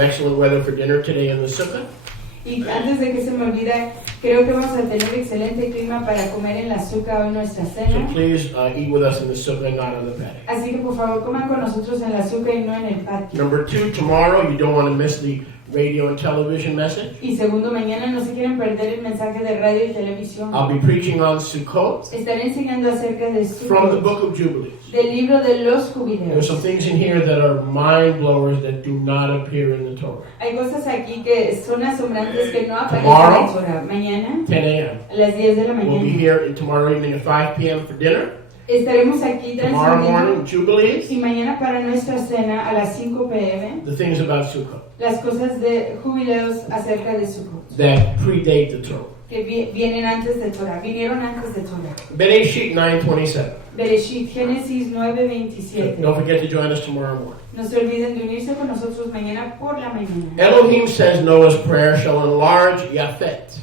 Excellent weather for dinner today in the sukkah. Y antes de que se me olvide, creo que vamos a tener excelente clima para comer en la azúcar hoy nuestra So cena. please eat with us in the sukkah, not on the patio. Así que por favor coman con nosotros en la azúcar y no en el patio. Number 2, tomorrow you don't want to miss the radio and television message. Y segundo, mañana no se quieren perder el mensaje de radio y televisión. I'll be preaching on Sukkot Estaré enseñando acerca de from the Sukkot, book of Jubilees. del libro de los There's jubileos. some things in here that are mind blowers that do not appear in the Torah. Hay cosas aquí que son asombrantes que no aparecen Tomorrow, en la Torah. Mañana, 10 a.m. a las 10 de la We'll be mañana, here tomorrow evening at 5 p.m. for dinner. estaremos aquí Tomorrow transmitiendo. morning, Jubilees, Y mañana para nuestra cena a las 5 p.m. the things about Sukkot las cosas de jubileos acerca de Sukkot, that predate the Torah. que vienen antes de Torah, vinieron antes de Torah. Bereshit 9:27. Bereshit, Génesis 9:27. Don't forget to join us tomorrow morning. No se olviden de unirse con nosotros mañana por la mañana. Elohim says Noah's prayer shall enlarge Yafet,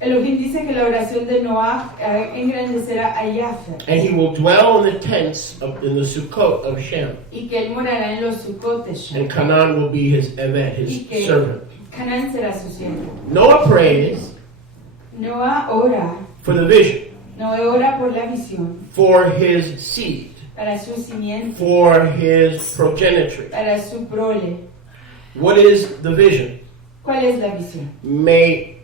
Elohim dice que la oración de Noah engrandecerá a Yafet and he will dwell in the tents in the Sukkot of Shem, y que él morará en los Sukkot de Shem. and Canaan will be his Evet, Y his que servant. Canaán será su siervo. Noah prays Noah ora, for the vision, Noé ora por la visión, for his seed, para su simiente, for his progenitor. para su prole. What is the vision? ¿Cuál es la visión? May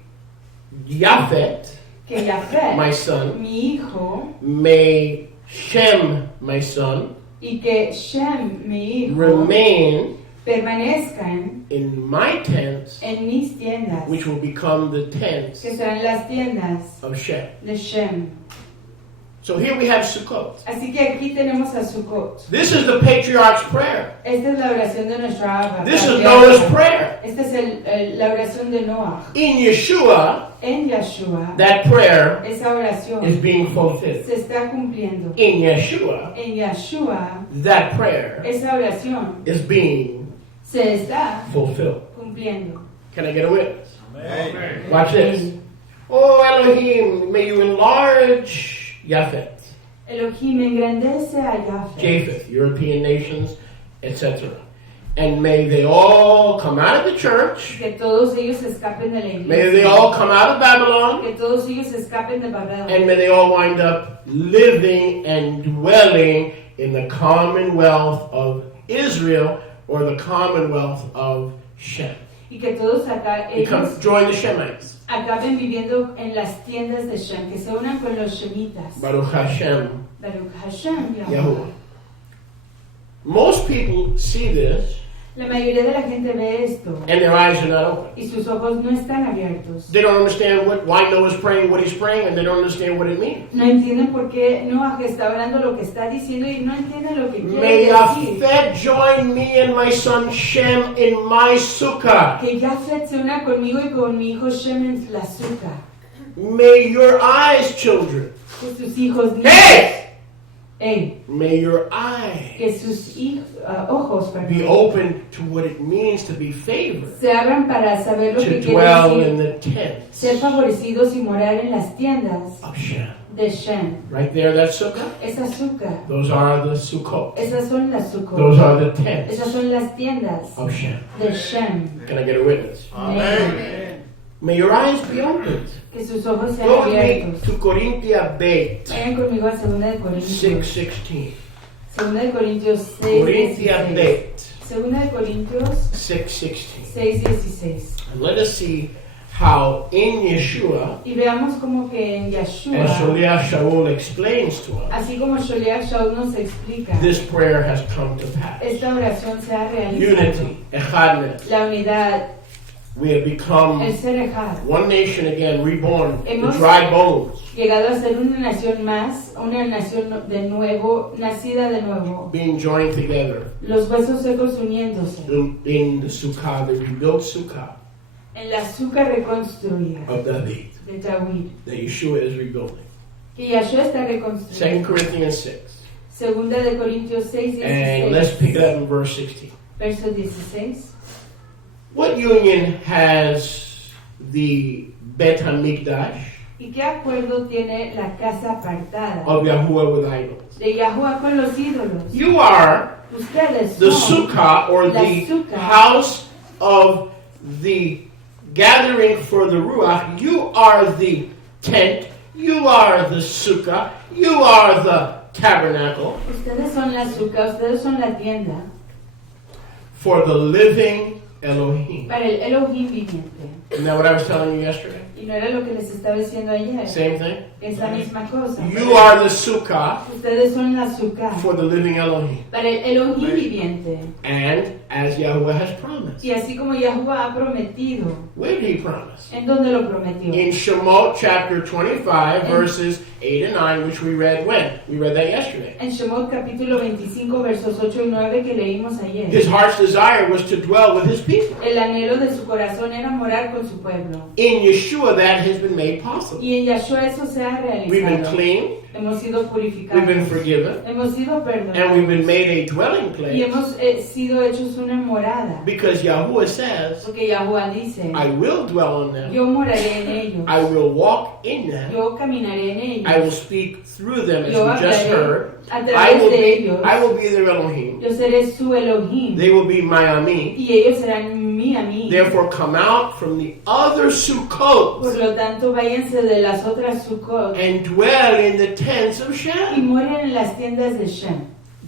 Yafet, Que Yafet, my son, mi hijo, may Shem, my son, y que Shem, mi hijo, remain permanezcan in my tents, en mis tiendas, which will become the tents que serán las tiendas of Shem. de Shem. So here we have Sukkot. Así que aquí tenemos a Sukkot. This is the patriarch's prayer. Esta es la oración de nuestro Abba. This is Noah's prayer. Esta es la oración de Noah. In Yeshua, En Yeshua, that prayer esa oración is being fulfilled. se está cumpliendo. In Yeshua, En Yeshua, that prayer esa oración is being se está fulfilled. cumpliendo. Can I get a witness? Amen. Watch this. Oh Elohim, may you enlarge Yafet, Elohim engrandece a Yafet, Japheth, European nations, etc. And may they all come out of the church. que todos ellos escapen de la May they iglesia, all come out of Babylon. que todos ellos escapen de Babel, And may they all wind up living and dwelling in the commonwealth of Israel or the commonwealth of Shem. y que todos acá ellos Join the Shemites. acaben viviendo en las tiendas de Shem, que se unan con los Shemitas. Baruch Hashem, Baruch Hashem, Yahuwah. Yahuwah. Most people see this La mayoría de la gente ve esto and their eyes are not open. y sus ojos no están abiertos. They don't understand why Noah's praying what he's praying, and they don't understand what it means. No entienden por qué Noah está orando lo que está diciendo y no entienden lo que quiere May decir. Yafet join me and my son Shem in my sukkah. Que Yafet se una conmigo y con mi hijo Shem en la azúcar. May your eyes, children, Que sus hijos hey! Ey, May your eyes que sus ojos be open to what it means to be favored, se abran para saber lo to que quiere dwell in decir the tents ser favorecidos y morar en las tiendas of Shem. de Shem. Right there, that sukkah. Es azúcar. Those are the sukkot. Esas son las Sukkot. Those are the tents Esas son las tiendas of Shem. de Shem. Can I get a witness? Amen. May your eyes be opened. Que sus ojos sean Go with me abiertos. to Corinthia Beit Vayan conmigo a 2 de Corintios. 6:16. 2 de Corintios 6, Corinthia 16. Beit 2 de Corintios 6:16. 6, 16. And let us see how in Yeshua, Y veamos como que en as Yeshua, Sholiach Shaul explains to us, así como Sholiach Shaul nos explica, this prayer has come to pass. esta oración se ha realizado. Unity, echadness. La unidad, We have become el ser ejad, one nation again, reborn, the Hemos dry bones, llegado a ser una nación más, una nación de nuevo, nacida de nuevo. being joined together Los huesos secos uniéndose in the sukkah, the rebuilt sukkah en la azúcar reconstruida of David, de David. that Yeshua is rebuilding. Que Yahshua está 2 reconstruido. Corinthians 6. Segunda de Corintios 6, And let's 16. pick it up in verse 16. Verso 16. What union has the Bet HaMikdash ¿Y qué acuerdo tiene la casa apartada of Yahuwah with idols? de Yahuwah con los ídolos? You are Ustedes the son sukkah or la the sukkah, house of the gathering for the Ruach, you are the tent, you are the sukkah, you are the tabernacle Ustedes son la azúcar, ustedes son la tienda for the living Elohim. para el Elohim viviente. Isn't that what I was telling you yesterday? Y no era lo que les estaba diciendo ayer. Same thing. Es la misma cosa. You are the sukkah Ustedes son la azúcar for the living Elohim. para el Elohim viviente. And as Yahweh has promised. Y así como Yahuwah ha prometido. Where did he promise? ¿En dónde lo prometió? In Shemot chapter 25 verses 8 and 9, which we read when? We read that yesterday. En Shemot capítulo 25 versos 8 y 9 que leímos ayer. His heart's desire was to dwell with his people. El anhelo de su corazón era morar con su pueblo. In Yeshua that has been made possible. Y en Yahshua eso se ha We've been realizado. clean, Hemos sido we've purificados. been forgiven, Hemos sido and perdonados. we've been made a dwelling Y place hemos sido hechos una morada. because Yahuwah says, Porque Yahuwah dice, I will dwell in them, yo moraré en ellos. I will walk in them, Yo caminaré en I will ellos. speak through them as Yo we just hablaré heard. a través de ellos. I will be their Elohim. Yo seré su Elohim. They will be my Ami. Y ellos serán mi a mí. Therefore, come out from the other Por Sukkot lo tanto, váyanse de las otras Sukkot and dwell in the tents of y Shem. mueren en las tiendas de Shem.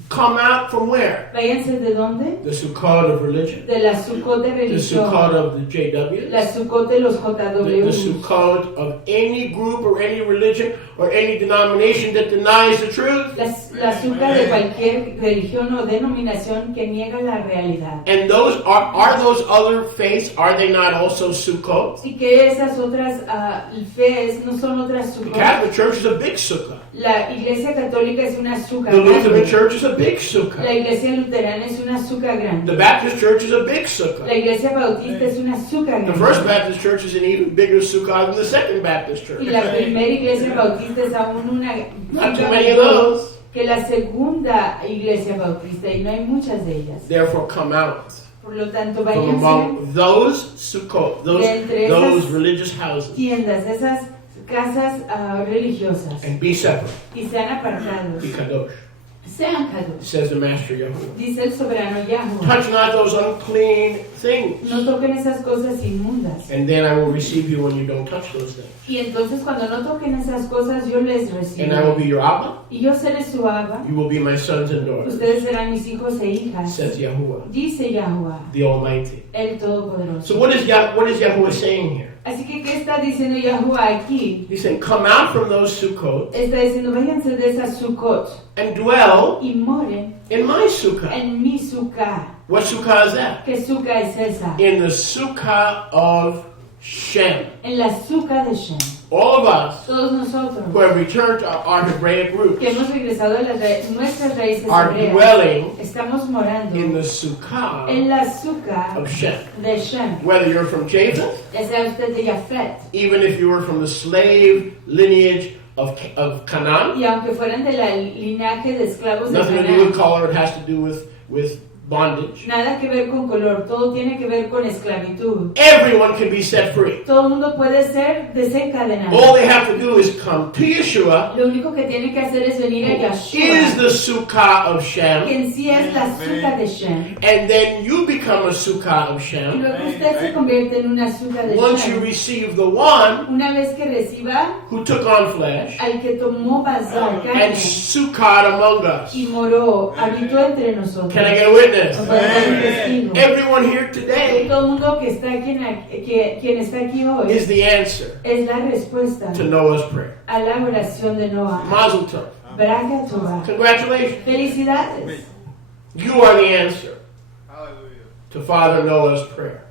Come out from where? Váyanse de dónde? The Sukkot of religion, De la Sukkot de the religión. Sukkot of the JWs, La Sukkot de los the JW. Sukkot of any group or any religion or any denomination that denies the truth. La Sukkot de cualquier religión o denominación que niega la realidad. And those are those other faiths, are they not also Sukkot? Y que esas otras fees no son otras The Sukkot. Catholic Church is a big Sukkah. La Iglesia Católica es una Sukkah The Lutheran grande. Church is a big La Sukkah. Iglesia Luterana es una Sukkah The grande. Baptist Church is a big La Sukkah. Iglesia Bautista es una Sukkah The First grande. Baptist Church is an even bigger Sukkah than the Second Baptist Y Church. la primera Iglesia Bautista es aún una Not too Sukkah many of mayor those. que la segunda Iglesia Bautista, y no hay muchas de ellas. Therefore, come out Por lo tanto, from váyanse among those Sukkot, de entre those esas religious houses, tiendas, esas casas religiosas, and be separate, y sean apartados, be kadosh, sean kadosh, says the Master Yahuwah. dice el soberano Yahuwah. Touch not those unclean things, No toquen esas cosas inmundas. and then I will receive you when you don't touch those things. Y entonces cuando no toquen esas cosas, yo les And I will be recibiré. your Abba, Y yo seré su Abba. you will be my sons and daughters, Ustedes serán mis hijos e hijas. says Yahuwah, Dice Yahuwah, the Almighty. el Todopoderoso. So what is Yahuwah saying here? Así que, ¿qué está diciendo Yahuwah aquí? He's saying, come out from those Sukkot Está diciendo, váyanse de esas Sukkot and dwell y moren in my Sukkah. en mi Sukkah. What Sukkah is that? ¿Qué Sukkah es esa? In the Sukkah of Shem. En la Sukkah de Shem. All of us Todos nosotros who have returned to our Hebraic roots que hemos regresado a nuestras raíces are hebreas, dwelling estamos morando in the Sukkah en la Sukkah of Shem. de Shem. Whether you're from Japheth, Ya sea usted de Yafet, even if you were from the slave lineage of Canaan, y aunque fueran de la linaje de esclavos de nothing to do with Canaán, color, it has to do with bondage. nada que ver con color, todo tiene que ver con esclavitud. Everyone can be set free. Todo el mundo puede ser desencadenado. All they have to do is come to Yeshua, Lo único que tiene que hacer es venir a is Yahshua, the Sukkah of que Shem, en sí es la Sukkah de Shem. and then you become a Sukkah of Y Shem. luego usted se convierte en una Sukkah de Once you Shem. receive the one Una vez que reciba who took on flesh al que tomó bazar and carne Sukkah among us. y moró, habitó entre nosotros. Can I get a witness? Nos va a dar un testigo. Everyone here today Todo el mundo que está aquí, quien está aquí hoy is the answer es la respuesta to Noah's prayer. a la oración de Noah. Mazel tov. Braga Tová. Congratulations. Felicidades. You are the answer Hallelujah. to Father Noah's prayer.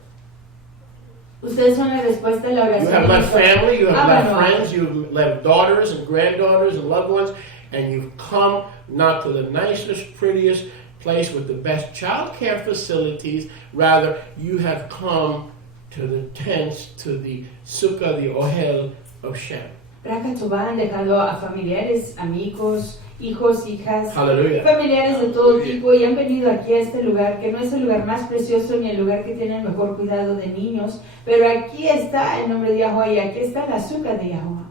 Ustedes son la respuesta a la You oración have de left Noah. family, you have left Noah. friends, you have left daughters and granddaughters and loved ones, and you've come not to the nicest, prettiest place with the best child care facilities. Rather, you have come to the tents, to the sukkah, the ohel of Shem. Braga Tová han dejado a familiares, amigos, hijos, hijas, Hallelujah. familiares de todo tipo y han venido aquí a este lugar que no es el lugar más precioso ni el lugar que tiene el mejor cuidado de niños, pero aquí está el nombre de Yahuwah y aquí está la azúcar de Yahuwah.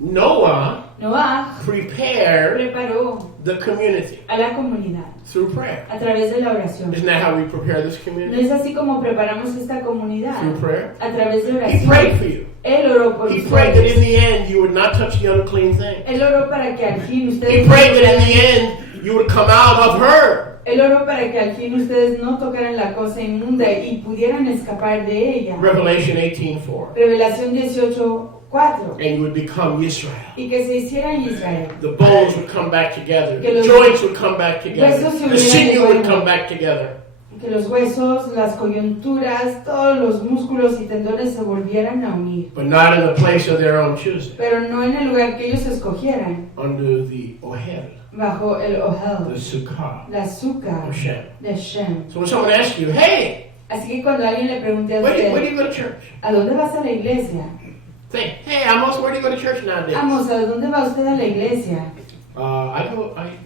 Noah Noah prepared preparó the community a la comunidad through prayer. a través de la oración. Isn't that how we prepare this ¿No community? es así como preparamos esta comunidad? Through prayer. A través de He prayed for oración. you. Él oró por He prayed that in ustedes. the end you would not touch the unclean thing. Él oró para que al fin He ustedes prayed that in the end you would come out of her. Él oró para que al fin ustedes no tocaran la cosa inmunda y pudieran escapar de ella. Revelation 18:4. Revelación 18:4. And you would become Israel. Y que se hicieran Israel. The bones would come back together. Que The los joints would come back together. huesos se The unieran de sinew would nuevo. come back together. Que los huesos, las coyunturas, todos los músculos y tendones se volvieran a unir. But not in the place of their own choosing. Pero no en el lugar que ellos escogieran, Under the Ohel, bajo el the Ohel, Sukkah la azúcar of Shem. de Shem. So when someone asks you, hey, Así que cuando alguien le pregunte a where do usted, you go to church? ¿a dónde vas a la iglesia? Say, hey, Amos, where do you go to church nowadays? Amos, ¿a dónde va usted a la iglesia? I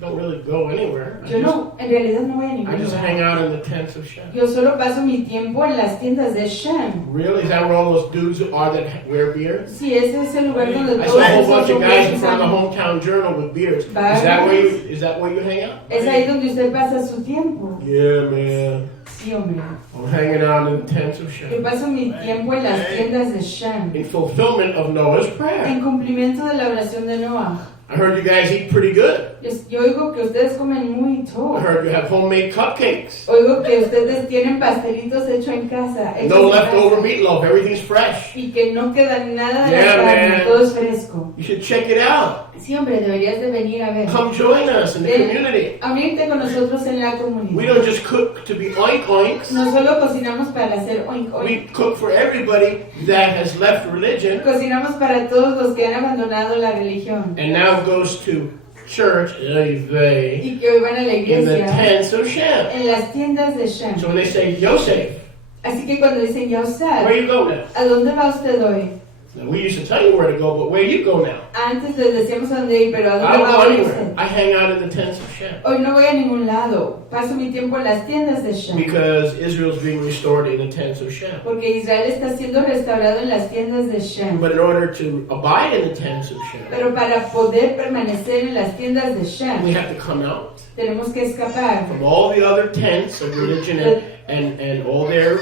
don't really go anywhere. Yo no, en realidad no voy a I ningún just lugar. hang out in the tents of Shem. Yo solo paso mi tiempo en las tiendas de Shem. Really? Is that where all those dudes are that wear beards? Sí, ese es el lugar donde I todos saw a whole esos bunch of guys in hombres front of the están. Hometown Journal with beards. Is that where you hang out? Es ahí donde usted pasa su tiempo. Yeah, man. Sí, hombre. I'm hanging out in the tents of Yo Shem. paso mi tiempo en las tiendas de Shem. In fulfillment of Noah's prayer. En cumplimiento de la oración de Noah. I heard you guys eat pretty good. Yo oigo que ustedes comen muy I todo. heard you have homemade cupcakes. Oigo que ustedes tienen pastelitos hechos en casa. hechos No en leftover casa, meatloaf. Everything's fresh. y que no queda nada de Yeah, la carne. man. Todo es fresco. You should check it out. Sí, hombre, deberías de venir a ver. Come join us in the community. A unirte con nosotros en la We comunidad. don't just cook to be oink oinks. No solo cocinamos para hacer oink oink. We cook for everybody that has left religion Cocinamos para todos los que han abandonado la religión and now goes to church y que hoy van a la in the iglesia tents of Shem. en las tiendas de Shem. So when they say Yosef, Así que cuando dicen where Yausad, you go now? ¿a dónde va usted hoy? Now, we used to tell you where to go, but where you go now? Antes les decíamos a dónde ir, pero ¿a I dónde don't va go hoy anywhere. usted? I hang out in the tents of Shem Hoy no voy a ningún lado. Paso mi tiempo en las tiendas de Shem. because Israel's being restored in the tents of Shem. Porque Israel está siendo restaurado en las tiendas de Shem. But in order to abide in the tents of Shem, Pero para poder permanecer en las tiendas de we Shem, have to come out tenemos que escapar from all the other tents of religion and all their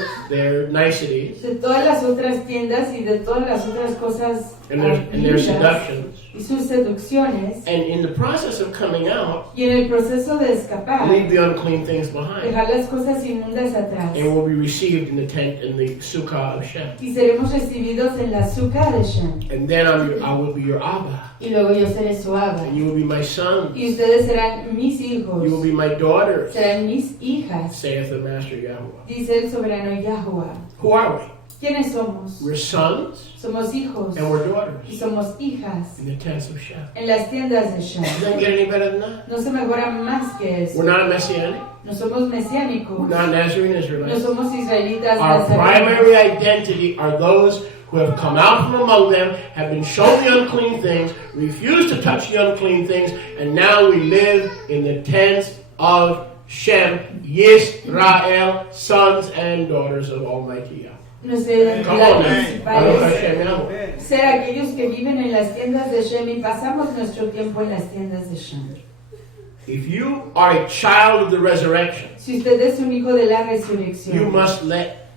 niceties de todas las otras tiendas y de todas las otras cosas and their lindas seductions. y sus seducciones. And in the process of coming out, Y en el proceso de escapar, leave the unclean things behind. dejar las cosas inmundas atrás. And we'll be received in the tent, in the sukkah of Shem. Y seremos recibidos en la azúcar de Shem. And then I will be your Abba. Y luego yo seré su Abba. And you will be my son. Y ustedes serán mis hijos. You will be my daughters, Serán mis hijas. saith the Master Yahweh. Dice el soberano Yahuwah. Who are we? ¿Quiénes somos? We're sons Somos hijos. and we're Y daughters somos hijas. in the tents of Shem. En las tiendas de Shem. It doesn't get any better than that. No se mejora más que eso. We're not messianic. No somos mesiánicos. We're not Nazarene No Israelites. somos israelitas Our nazarenos. primary identity are those who have come out from among them, have been shown the unclean things, refused to touch the unclean things, and now we live in the tents of Shem, Yisrael, sons and daughters of Almighty Yahweh. Nuestra Come identidad on, principal Baruch es Hashem Yahweh. ser aquellos que viven en las tiendas de Shem y pasamos nuestro tiempo en las tiendas de Shem. If you are a child of the resurrection, Si usted es un hijo de la you resurrección, must let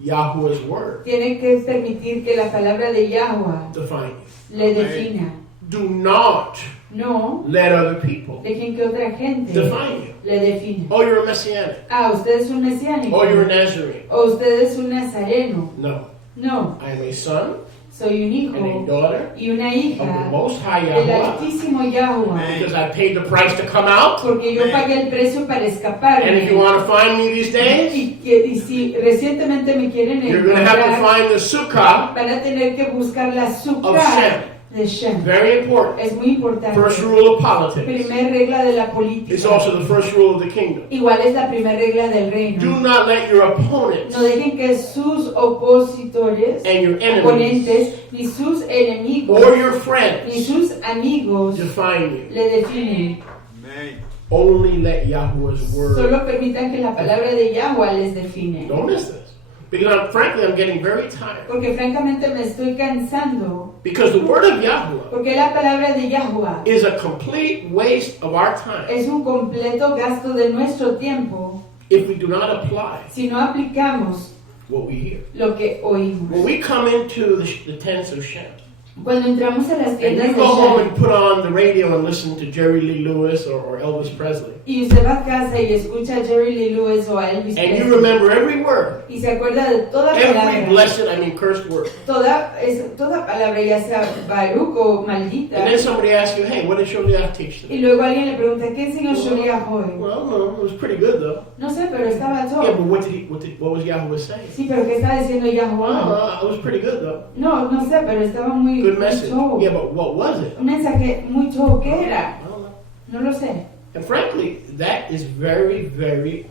Yahweh's word tiene que permitir que la palabra de Yahuwah define you. le defina. Do not No let other people dejen que otra gente define you. le define. Oh, you're a messianic. Ah, usted es un mesiánico. Oh, you're a Nazarene. O usted es un nazareno. No. No, I am a son soy un and a hijo daughter y una of the hija Most High del Yahweh Altísimo Yahuwah. because I paid the price to come out. Porque yo pagué el precio para escapar. And if you want to find me these days, Y si recientemente me quieren you're going to have to encontrar, find the sukkah van a tener que buscar la of azúcar Shem. de Shem. Very important. Es muy importante. First rule of politics. Primer regla de la It's política. also the first rule of the kingdom. Igual es la primera regla del Do reino. not let your opponents No dejen que sus opositores, and your enemies oponentes, ni sus enemigos, or your ni friends sus amigos define you. le definen. Only let Yahweh's word. Solo permitan que la palabra de Yahweh les define. Don't miss this. Because frankly, I'm getting very tired. Porque francamente me estoy cansando. Because the word of Yahweh Porque la palabra de Yahuwah is a complete waste of our time es un completo gasto de nuestro tiempo if we do not apply si no aplicamos what we hear. lo que oímos. When we come into the tents of Shem, Cuando entramos a las and tiendas you de go home Shem and put on the radio and listen to Jerry Lee Lewis or Elvis Presley, y usted va a casa y escucha a Jerry Lee Lewis o a Elvis and you Presley remember every word, y se acuerda de toda every palabra, blessed, cursed word, toda palabra, ya sea Baruch o maldita, and then somebody asks you, hey, what did Sholiach teach y today? luego alguien le pregunta, ¿qué enseñó Sholiach hoy? Well, no, it was pretty good though. No sé, pero estaba Yeah, todo. but what was Yahweh saying? Sí, pero ¿qué estaba diciendo Yahuwah? It was pretty good though. No, no sé, pero estaba muy Good message. show. Yeah, but what was it? Un mensaje muy show, ¿qué era? I don't know. No lo sé. And frankly, that is very, very.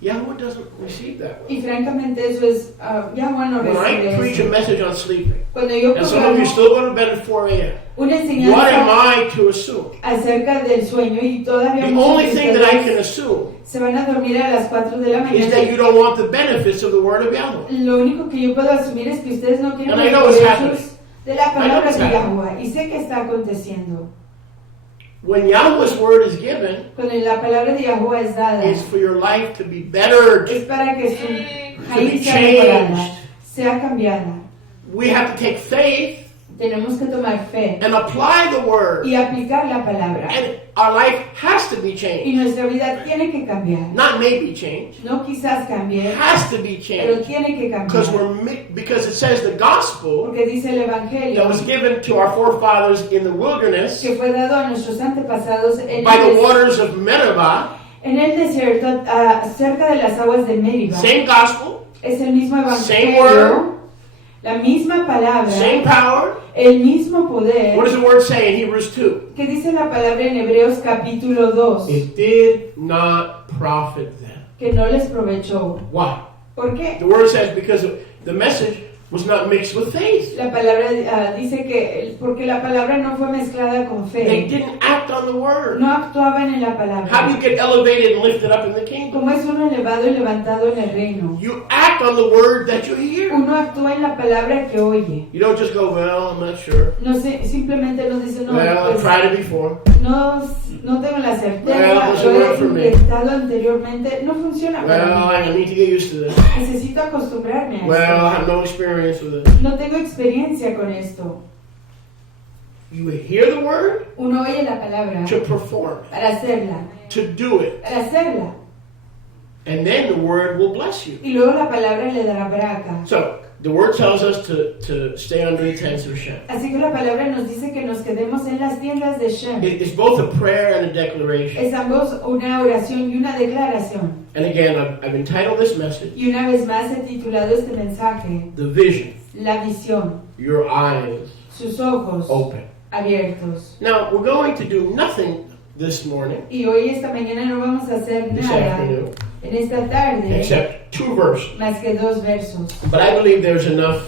Yahweh doesn't receive that. Y francamente eso es, Yahuwah no When I recibe preach a eso. message on sleeping, Cuando yo and some of you programo still go to bed at 4 a.m., una what am enseñanza I to assume? acerca del sueño y todavía The muchos only de thing that I can ustedes assume se van a dormir a las 4 de la is that mañana. you don't want the benefits of the word of Yahweh. Lo único que yo puedo asumir es que ustedes no quieren And I los know it's derechos de la I know palabra it's de happening. Yahuwah. Y sé que está aconteciendo. When Yahweh's word is given, Cuando la palabra de Yahuwah es dada, it's for your life to be bettered. es para que su To raíz be sea mejorada, changed. sea cambiada. We have to take faith Tenemos que tomar fe and apply the word. y aplicar la palabra. And our life has to be Y changed. nuestra vida tiene que cambiar. Not maybe changed. No quizás cambie, Has to be pero changed. tiene que Because cambiar. because it says the gospel Porque dice el that Evangelio was given to our forefathers in the wilderness que fue dado a nuestros antepasados by the waters of Meribah, en el desierto, cerca de las aguas de Meriba. same gospel, Es el mismo Same Evangelio, word. la misma palabra, same power. el mismo poder. What does the word say in Hebrews 2? ¿Qué dice la palabra en Hebreos capítulo 2? It did not profit them. Que no les provechó. Why? ¿Por qué? The word says because the message was not mixed with faith. La palabra dice que porque la palabra no fue mezclada con They fe. didn't act on the word. No actuaban en la How do palabra. you get elevated and lifted up in the kingdom? Como es uno elevado y levantado en el reino. You act on the word that you hear. Uno actúa en la palabra que oye. You don't just go, well, I'm not sure. No sé, simplemente no dice, no, Well, I've pues, tried it before. no tengo la Well, certeza, doesn't lo work he for me. intentado anteriormente, no funciona Well, para mí. I need to get used to this. Necesito acostumbrarme a Well, I esto. have no experience with it. No tengo experiencia con esto. You hear the word Uno oye la palabra to perform, para hacerla, to do it, para hacerla. and then the word will bless you. Y luego la palabra le dará braca. So, the word tells us to stay under the tents of Shem. Así que la palabra nos dice que nos quedemos en las tiendas de Shem. It's both a prayer and a declaration. Es ambos una oración y una declaración. And again, I've entitled this message, Y una vez más he titulado este mensaje, The Vision, La visión, Your Eyes sus ojos Open. abiertos. Now, we're going to do nothing this morning, Y hoy esta mañana no vamos a hacer this nada afternoon, en esta tarde except 2 verses. más que 2 versos. But I believe there's enough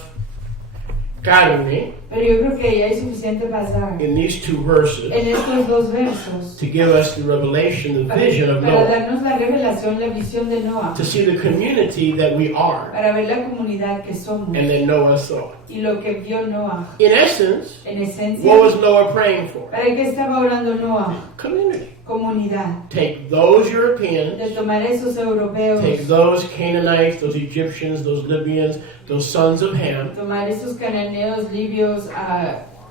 carne Pero yo creo que ya hay suficiente pasar in these 2 verses en estos 2 versos to give us the revelation, the vision of para Noah, darnos la revelación, la visión de Noah, to see the community that we are, para ver la comunidad que somos and then Noah saw. y lo que vio Noah. In essence, En esencia, what was Noah praying for? ¿para qué estaba orando Noah? Community. Comunidad. Take those De Europeans, tomar esos europeos, take those Canaanites, those Egyptians, those Libyans, those sons of Ham, tomar esos cananeos, libios,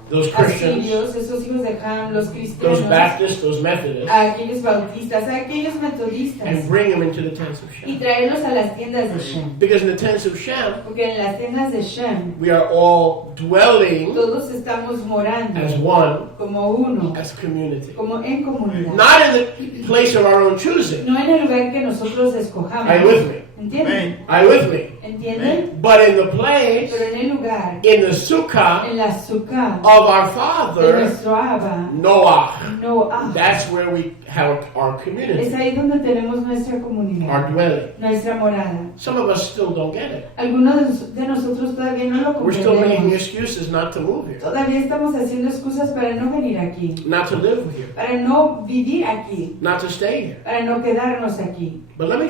those Christians, asirios, esos hijos de Ham, los those cristianos, Baptists, those Methodists, a aquellos bautistas, a aquellos metodistas, and bring them into the tents of y Shem. traerlos a las tiendas de Shem. Because in the tents of Shem, Porque en las tiendas de Shem we are all dwelling todos estamos morando as one, como uno, as community. como en comunidad. Not in the place of our own choosing. No en el lugar que nosotros escojamos. Are you with me? ¿Entienden? Are you with me? ¿Entienden? But in the place, Pero en el lugar, in the sukkah en la sukkah of our de father, nuestro Abba, Noah. Noah, That's where we have our es community, ahí donde tenemos nuestra comunidad, our dwelling. nuestra morada. Some of us still don't get it. Algunos de nosotros todavía no lo We're still making comprendemos. excuses not to move here, Todavía estamos haciendo excusas para no venir aquí, not to live here, para no vivir aquí, not to stay here. para no quedarnos aquí. But let me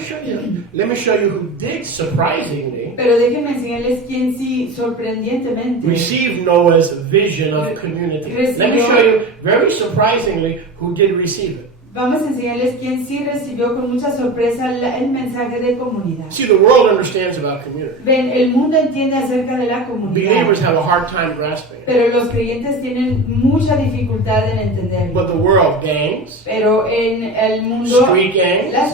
show you who did surprisingly Pero déjenme enseñarles quién sí, sorprendentemente, receive Noah's vision of community. Let me show you very surprisingly who did receive it. vamos a enseñarles quién sí recibió con mucha sorpresa el mensaje de comunidad. See, the world understands about community. Ven, el mundo entiende acerca de la comunidad, Believers have a hard time grasping it. pero los creyentes tienen mucha dificultad en entenderlo. But the world, gangs, Pero en el mundo, street gangs, las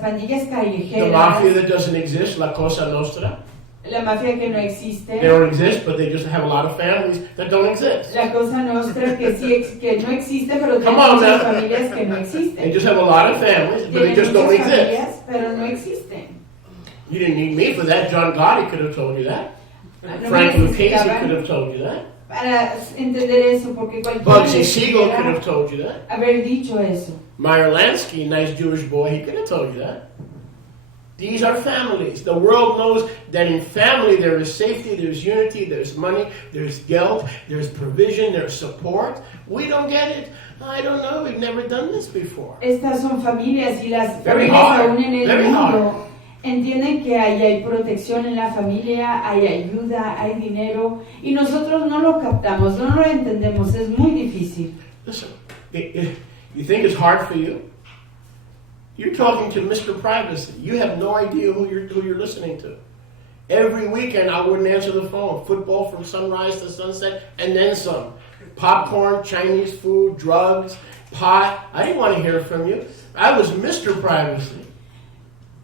pandillas the callejeras, mafia that doesn't exist, La Cosa Nostra, la mafia que no they existe, don't exist, but they just have a lot of families that don't exist. la cosa nostra que sí que no existe, pero Come tiene on, muchas man. familias que no They existen. just have a lot of families, but they Tienen just don't muchas exist. familias, pero no existen. You didn't need me for that. John Gotti could have told you that. No Frank Lucchese necesitaban could have told you that. para entender eso, porque cualquiera Bugsy Siegel could have pudiera told you that. haber dicho eso. Meyer Lansky, nice Jewish boy, he could have told you that. These are families. The world knows that in family there is safety, there's unity, there's money, there's guilt, there's provision, there's support. We don't get it. I don't know. We've never done this before. Estas son familias y las Very familias hard. aún en el Very mundo entienden que hay protección en la familia, hay ayuda, hay dinero y nosotros no lo captamos, no lo entendemos, es muy difícil. Listen, you think it's hard for you? You're talking to Mr. Privacy. You have no idea who you're listening to. Every weekend I wouldn't answer the phone. Football from sunrise to sunset and then some. Popcorn, Chinese food, drugs, pot. I didn't want to hear from you. I was Mr. Privacy.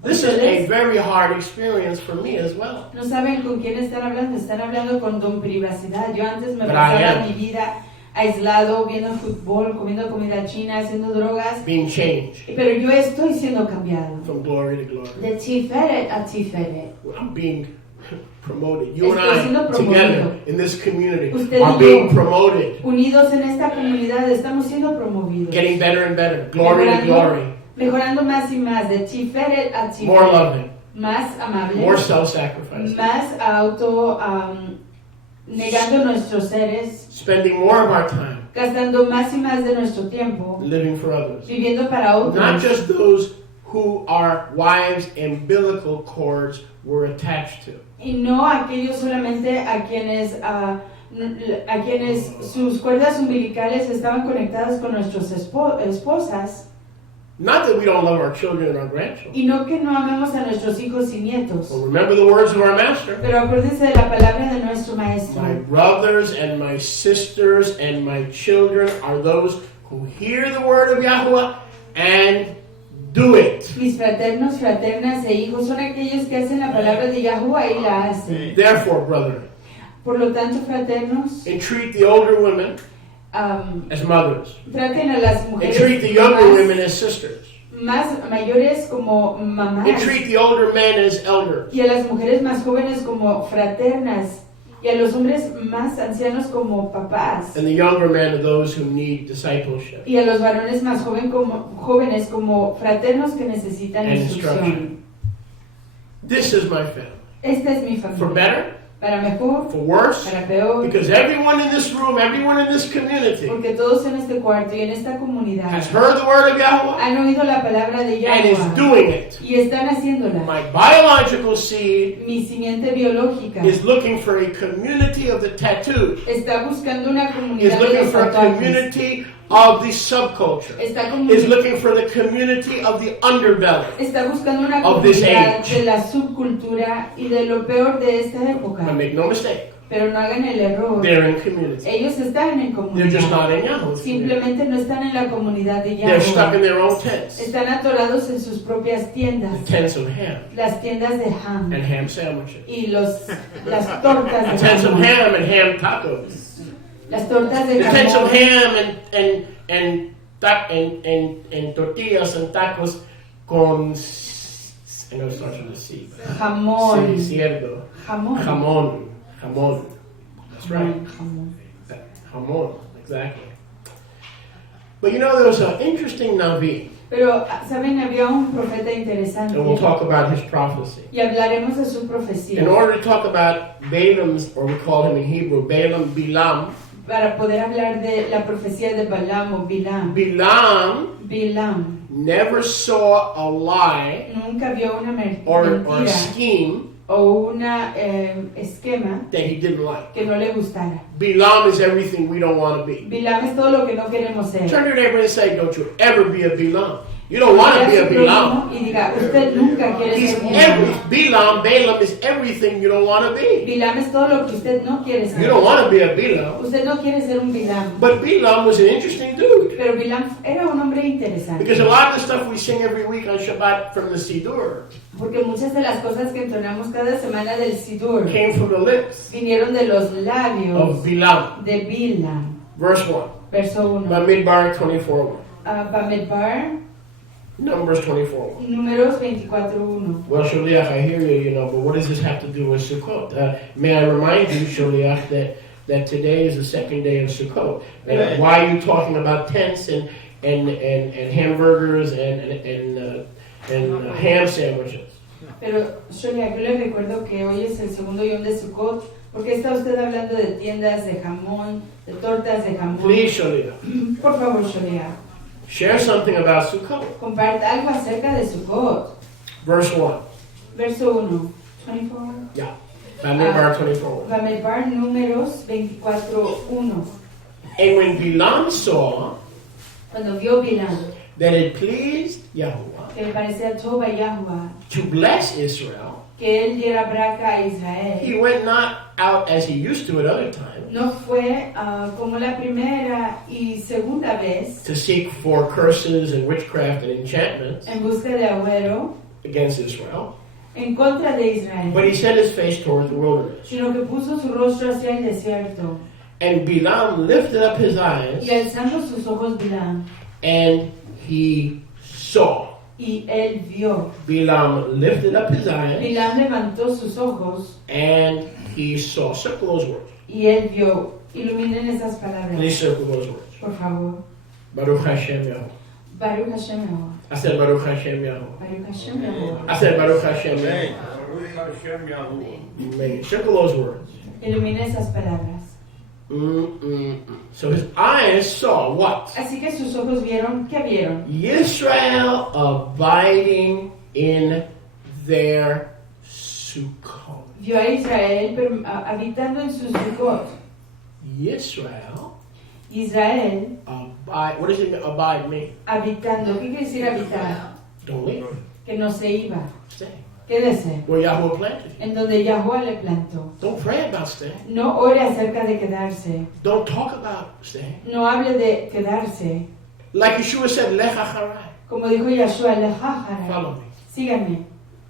This is a very hard experience for me as well. No saben con quién están hablando con Don Privacidad. Yo antes me But pasaba mi vida aislado, viendo fútbol, comiendo comida china, haciendo drogas, Being changed pero yo estoy siendo cambiado. from glory to glory. De Tiferet a Tiferet. I'm being promoted. You and Estoy siendo I, promovido. together in this community, Usted are y being yo. promoted. Unidos en esta comunidad estamos siendo promovidos. Getting better and better. Glory to glory. Mejorando más y más, de Tiferet a Tiferet. More loving. Más amables. More self-sacrificing. Más negando nuestros seres, Spending more of our time gastando más y más de nuestro tiempo, living for others. viviendo para otros. Not just those who our wives' umbilical cords were attached to. Y no aquellos solamente a quienes sus cuerdas umbilicales estaban conectadas con nuestras esposas. Not that we don't love our children and our grandchildren. Y no que no amemos a nuestros hijos y nietos. But remember the words of our master. Pero acuérdense de la palabra de nuestro maestro. My brothers and my sisters and my children are those who hear the word of Yahweh and do it. Mis fraternos, fraternas e hijos son aquellos que hacen la palabra de Yahuwah y la hacen. Therefore, brethren, Por lo tanto, fraternos, entreat the older women as mothers. traten a las mujeres Entreat the younger women as sisters. más mayores como mamás Entreat the older men as elders. y a las mujeres más jóvenes como fraternas y a los hombres más ancianos como papás And the younger men are those who need discipleship y a los varones más jóvenes como fraternos que necesitan and instrucción. instruction. This is my family. Esta es mi For familia. better, Para mejor, for worse, para peor, because everyone in this room, everyone in this community porque todos en este cuarto y en esta comunidad has heard the word of Yahweh han oído la palabra de and is Yahweh doing it. y están haciéndola. My biological seed Mi simiente biológica is looking for a community of the tattooed. está buscando una Is comunidad de looking los for a tatuajes. community of the subculture. Está, Is looking for the community of the underbelly. está buscando una of this comunidad age. de la subcultura y de lo peor de esta época. But make no mistake, Pero no hagan el error. they're in community. Ellos están en They're just comunidad. not in Yahweh's community. Simplemente no están en la comunidad de They're stuck in Yahweh. their own tents. Están atorados en sus propias tiendas. The tents of ham Las tiendas de ham. and ham sandwiches. Y las tortas The de tents of jamón. ham and ham tacos. Las tortas de The tents of jamón. ham and tortillas and tacos con, I know it starts with a C. Jamón. Sí, cerdo. Jamón. Jamón. That's right. Jamón. Jamón, exactly. But you know, there was an interesting Navi, Pero, ¿saben? Había un profeta interesante. and we'll talk about his prophecy. Y hablaremos de su profecía. In order to talk about Balaam's, or we call him in Hebrew, Bilam, Para poder hablar de la profecía de Balaam o Bilam. Bilam Bilam never saw a lie nunca vio una or a mentira scheme o una esquema that he didn't like. que no le gustara. Bilam is everything we don't want to be. Bilam es todo lo que no queremos ser. Turn to your neighbor and say, don't you ever be a Bilam. You don't want to be a Bilam. Y diga, usted nunca quiere He's ser un Balaam is everything you don't want to be. Bilam es todo lo que usted no quiere ser. You don't want to be a Balaam. Usted no quiere ser un Bilam. But Balaam was an interesting dude. Pero Bilam era un hombre interesante. Because a lot of the stuff we sing every week on Shabbat from the Siddur Porque muchas de las cosas que entonamos cada semana del Sidur came from the lips vinieron de los of labios Balaam. de Bilam. Verse 1. Verso 1. Bamidbar 24:1. Bamidbar, Numbers 24:1. Números 24:1. Well, Sholiach, I hear you, but what does this have to do with Sukkot? May I remind you, Sholiach, that today is the second day of Sukkot. Why are you talking about tents and hamburgers and ham sandwiches? Pero Sholia, yo le recuerdo que hoy es el segundo yom de Sukkot. ¿Por qué está usted hablando de tiendas de jamón, de tortas de jamón? Please, Sholiach. Por favor, Sholia. Share something about Sukkot. Comparta algo acerca de Sukkot. Verse 1. Verso 1. 24. Yeah. Bamidbar 24:1. Bamidbar, Números 24:1. And when Balaam saw Cuando vio Bilam that it pleased Yahuwah que le parecía Toba Yahuwah to bless Israel, que él diera braca a Israel, he went not out as he used to at other times no fue como la primera y segunda vez to seek for curses and witchcraft and enchantments en busca de agüero against Israel, en contra de Israel, but he set his face toward the wilderness. sino que puso su rostro hacia el desierto. And Balaam lifted up his eyes, Y alzando sus ojos Bilam, and he saw. y él vio. Balaam lifted up his eyes, Bilam levantó sus ojos, and he saw. Circle those words. y él vio. Iluminen esas palabras, Please circle those words. por favor. Baruch Hashem Yahuwah. Baruch Hashem Yahuwah. I said Baruch Hashem Yahuwah. Baruch Hashem Yahuwah. I said Baruch Hashem Hey, Yahuwah. Baruch Hashem Yahuwah. Amen. Circle those words. Ilumina esas palabras. So his eyes saw what? Así que sus ojos vieron, ¿qué vieron? Israel abiding in their Sukkot. Vio a Israel habitando en su Sukkot. Israel Israel abide. What does it abide mean? habitando. ¿Qué quiere decir habitar? Don't leave. Que no se iba. Stay. Quédese Where Yahweh planted you. en donde Yahuwah le plantó. Don't pray about staying. No ore acerca de quedarse. Don't talk about staying. No hable de quedarse. Like Yeshua said, Lech Acharai. Como dijo Yahshua, Lejajara, Follow me. síganme.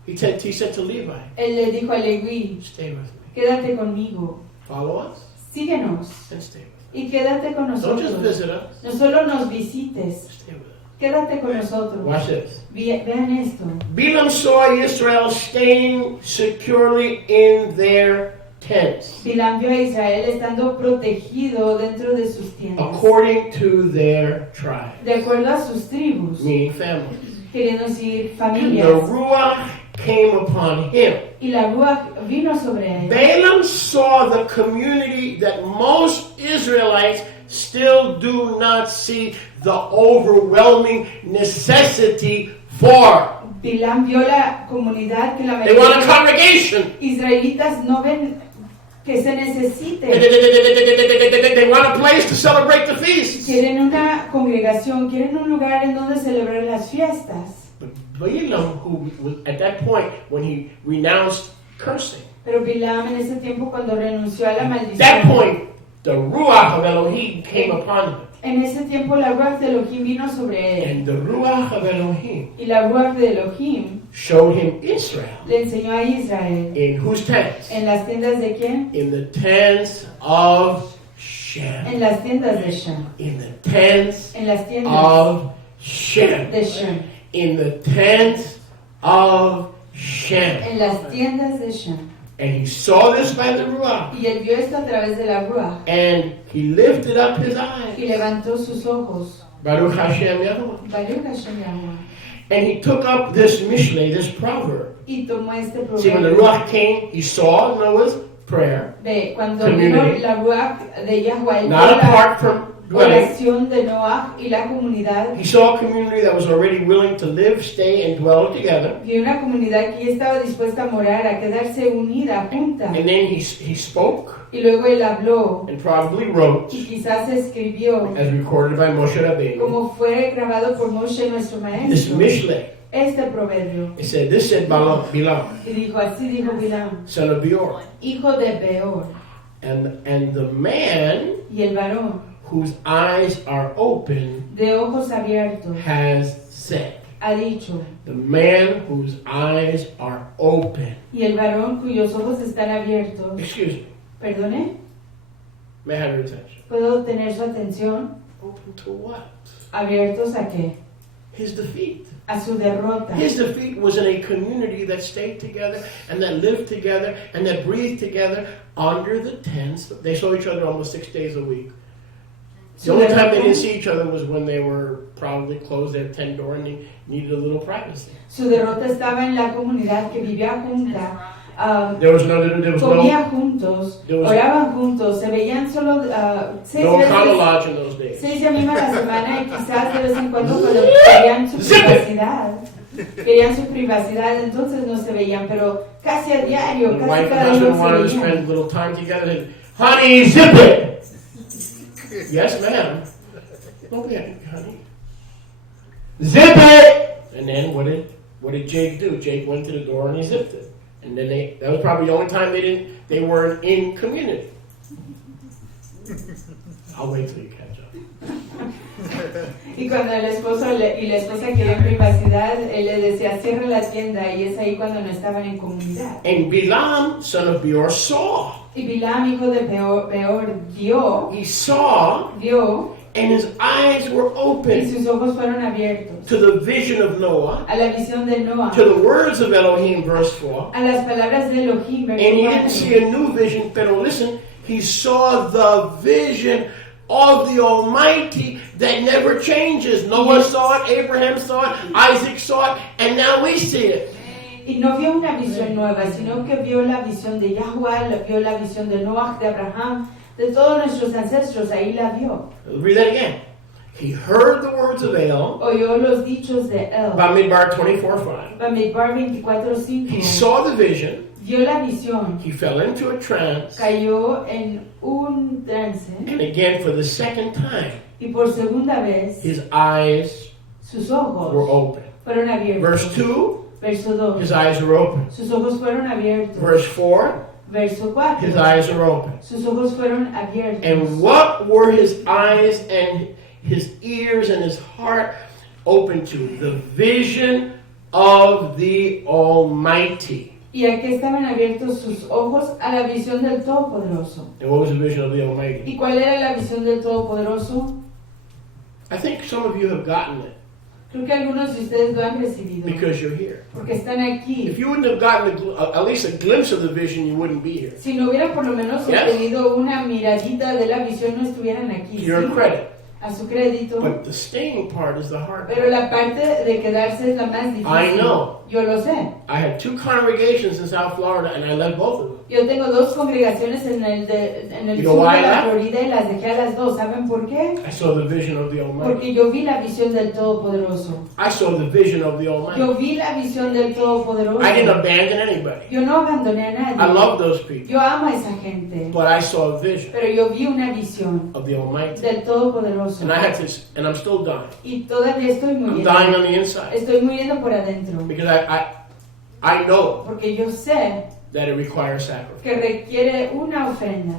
He said to Levi, Él le dijo a Leví, stay with me. quédate conmigo. Follow us Síguenos and stay with us. y quédate con Don't just nosotros. visit us. No solo nos visites, Stay with us. quédate con nosotros. Watch this. Vean esto. Balaam saw Israel staying securely in their tents, Bilam vio a Israel estando protegido dentro de sus tiendas, according to their tribe, de acuerdo a sus tribus, meaning families. queriendo decir And familias. the Ruach came upon him. Y la Ruach vino sobre él. Balaam saw the community that most Israelites still do not see the overwhelming necessity for. Bilam vio la comunidad que la They want a mayoría congregation. de israelitas no ven que se necesite. They want a place to celebrate the feast. Quieren una congregación, quieren un lugar en donde celebrar las fiestas. But Balaam, who was at that point when he renounced cursing, Pero Bilam en ese tiempo cuando renunció a la at that maldición, point the Ruach of Elohim came upon him. en ese tiempo la Ruach de Elohim vino sobre él. And the Ruach of Elohim Y la Ruach de Elohim showed him Israel. le enseñó a Israel. In whose tents? ¿En las tiendas de quién? In the tents of Shem. En las tiendas de Shem. In the tents En las tiendas of Shem. de Shem. In the tents of Shem. En las tiendas de Shem. And he saw this by the Ruach. Y él vio esto a través de la Ruach. And he lifted up his Y eyes. levantó sus ojos. Baruch Hashem Yahuwah. Baruch Hashem Yahuwah. And he took up this Mishle, this proverb. Y tomó este See, when the proverbio. Ruach came, he saw Noah's prayer. Ve, cuando Community. vino la Ruach de Yahuwah, él Not vio la- apart from oración de Noah y la comunidad. He saw a community that was already willing to live, stay, and dwell together. Y una comunidad que ya estaba dispuesta a morar, a quedarse unida, junta. And then he spoke Y luego él habló and probably wrote, y quizás escribió, as recorded by Moshe Rabbeinu, como fue grabado por Moshe nuestro this maestro, Mishle. este proverbio. It said, this said Bilam, Y dijo, así dijo Bilam, son of Beor. hijo de Beor. And the man Y el varón, whose eyes are open de ojos abiertos, has said. ha dicho, The man whose eyes are open. y el varón cuyos ojos están abiertos, Excuse me. perdone, May I have your attention? ¿puedo tener su atención? Open to what? ¿Abiertos a qué? His defeat. A su derrota. His defeat was in a community that stayed together and that lived together and that breathed together under the tents. They saw each other almost 6 days a week. The only time they didn't see each other was when they were probably closed their tent door and they needed a little privacy. Su derrota estaba en la comunidad que vivía junta. There was no Comía juntos, there was- oraban juntos, se veían solo seis no veces, Econo Lodge in those days. 6 llamadas a la semana y quizás de vez en cuando querían su Zip it. privacidad. Querían su privacidad, entonces no se veían, pero casi a diario, The casi wife and cada husband día wanted to se veían. spend a little time together. And, honey, zip it. Yes, ma'am. Okay, honey. Zip it. And then what did Jake do? Jake went to the door and he zipped it. And then that was probably the only time they weren't in community. I'll wait till you catch up. Y cuando el esposo y la esposa querían privacidad, él le decía, cierra la tienda, y es ahí cuando no estaban en comunidad. And Bilam, son of Beor, saw. Y Bilam, hijo de Beor, vio, He saw, and his eyes were y open sus ojos fueron abiertos to the vision of Noah, a la visión de Noah, to the words of Elohim, verse 4. a las palabras de Elohim, And he didn't verso see 4. a new vision, but listen, he saw the vision of the Almighty that never changes. Noah saw it, Abraham saw it, Isaac saw it, and now we see it. Y no vio una visión nueva, sino que vio la visión de Yahweh, vio la visión de Noah, de Abraham, de todos nuestros ancestros, ahí la vio. Read that again. He heard the words of El, Oyó los dichos de él. Bamidbar 24:5. Bamidbar 24:5. He saw the vision. Vio la visión, He fell into a trance. cayó en un trance, And again, for the second time, y por segunda vez his eyes sus were ojos open. fueron abiertos. Verse 2, Verso 2. his eyes were open. Sus ojos fueron abiertos. Verse 4, Verso 4. his eyes are open. Sus ojos fueron abiertos. And what were his eyes and his ears and his heart open to? The vision of the Almighty. ¿Y a qué estaban abiertos sus ojos? A la visión del Todopoderoso. And what was the vision of the Almighty? ¿Y cuál era la visión del Todopoderoso? I think some of you have gotten it Creo que algunos de ustedes lo han recibido. because you're here. Porque están aquí. If you wouldn't have gotten at least a glimpse of the vision, you wouldn't be here. Si no hubiera por lo menos Yes. obtenido una miradita de la visión, no estuvieran aquí. To your ¿sí? credit. A su crédito. But the staying part is the hard Pero part. la parte de quedarse es la más difícil. I know. Yo lo sé. I had 2 congregations in South Florida and I left both of them. Yo tengo 2 congregaciones en el You know sur why de la that? Florida y las dejé a las 2. ¿Saben por qué? I saw the vision of the Almighty. Porque yo vi la visión del Todopoderoso. I saw the vision of the Almighty. Yo vi la visión del Todopoderoso. I didn't abandon anybody. Yo no abandoné a nadie. I love those people. Yo amo a esa gente. But I saw a vision Pero yo vi una visión of the Almighty. del Todopoderoso. And I had to, and I'm still dying. Y todavía estoy I'm muriendo. dying on the inside. Estoy muriendo por adentro. Because I know Porque yo sé that it requires sacrifice. que requiere una ofrenda.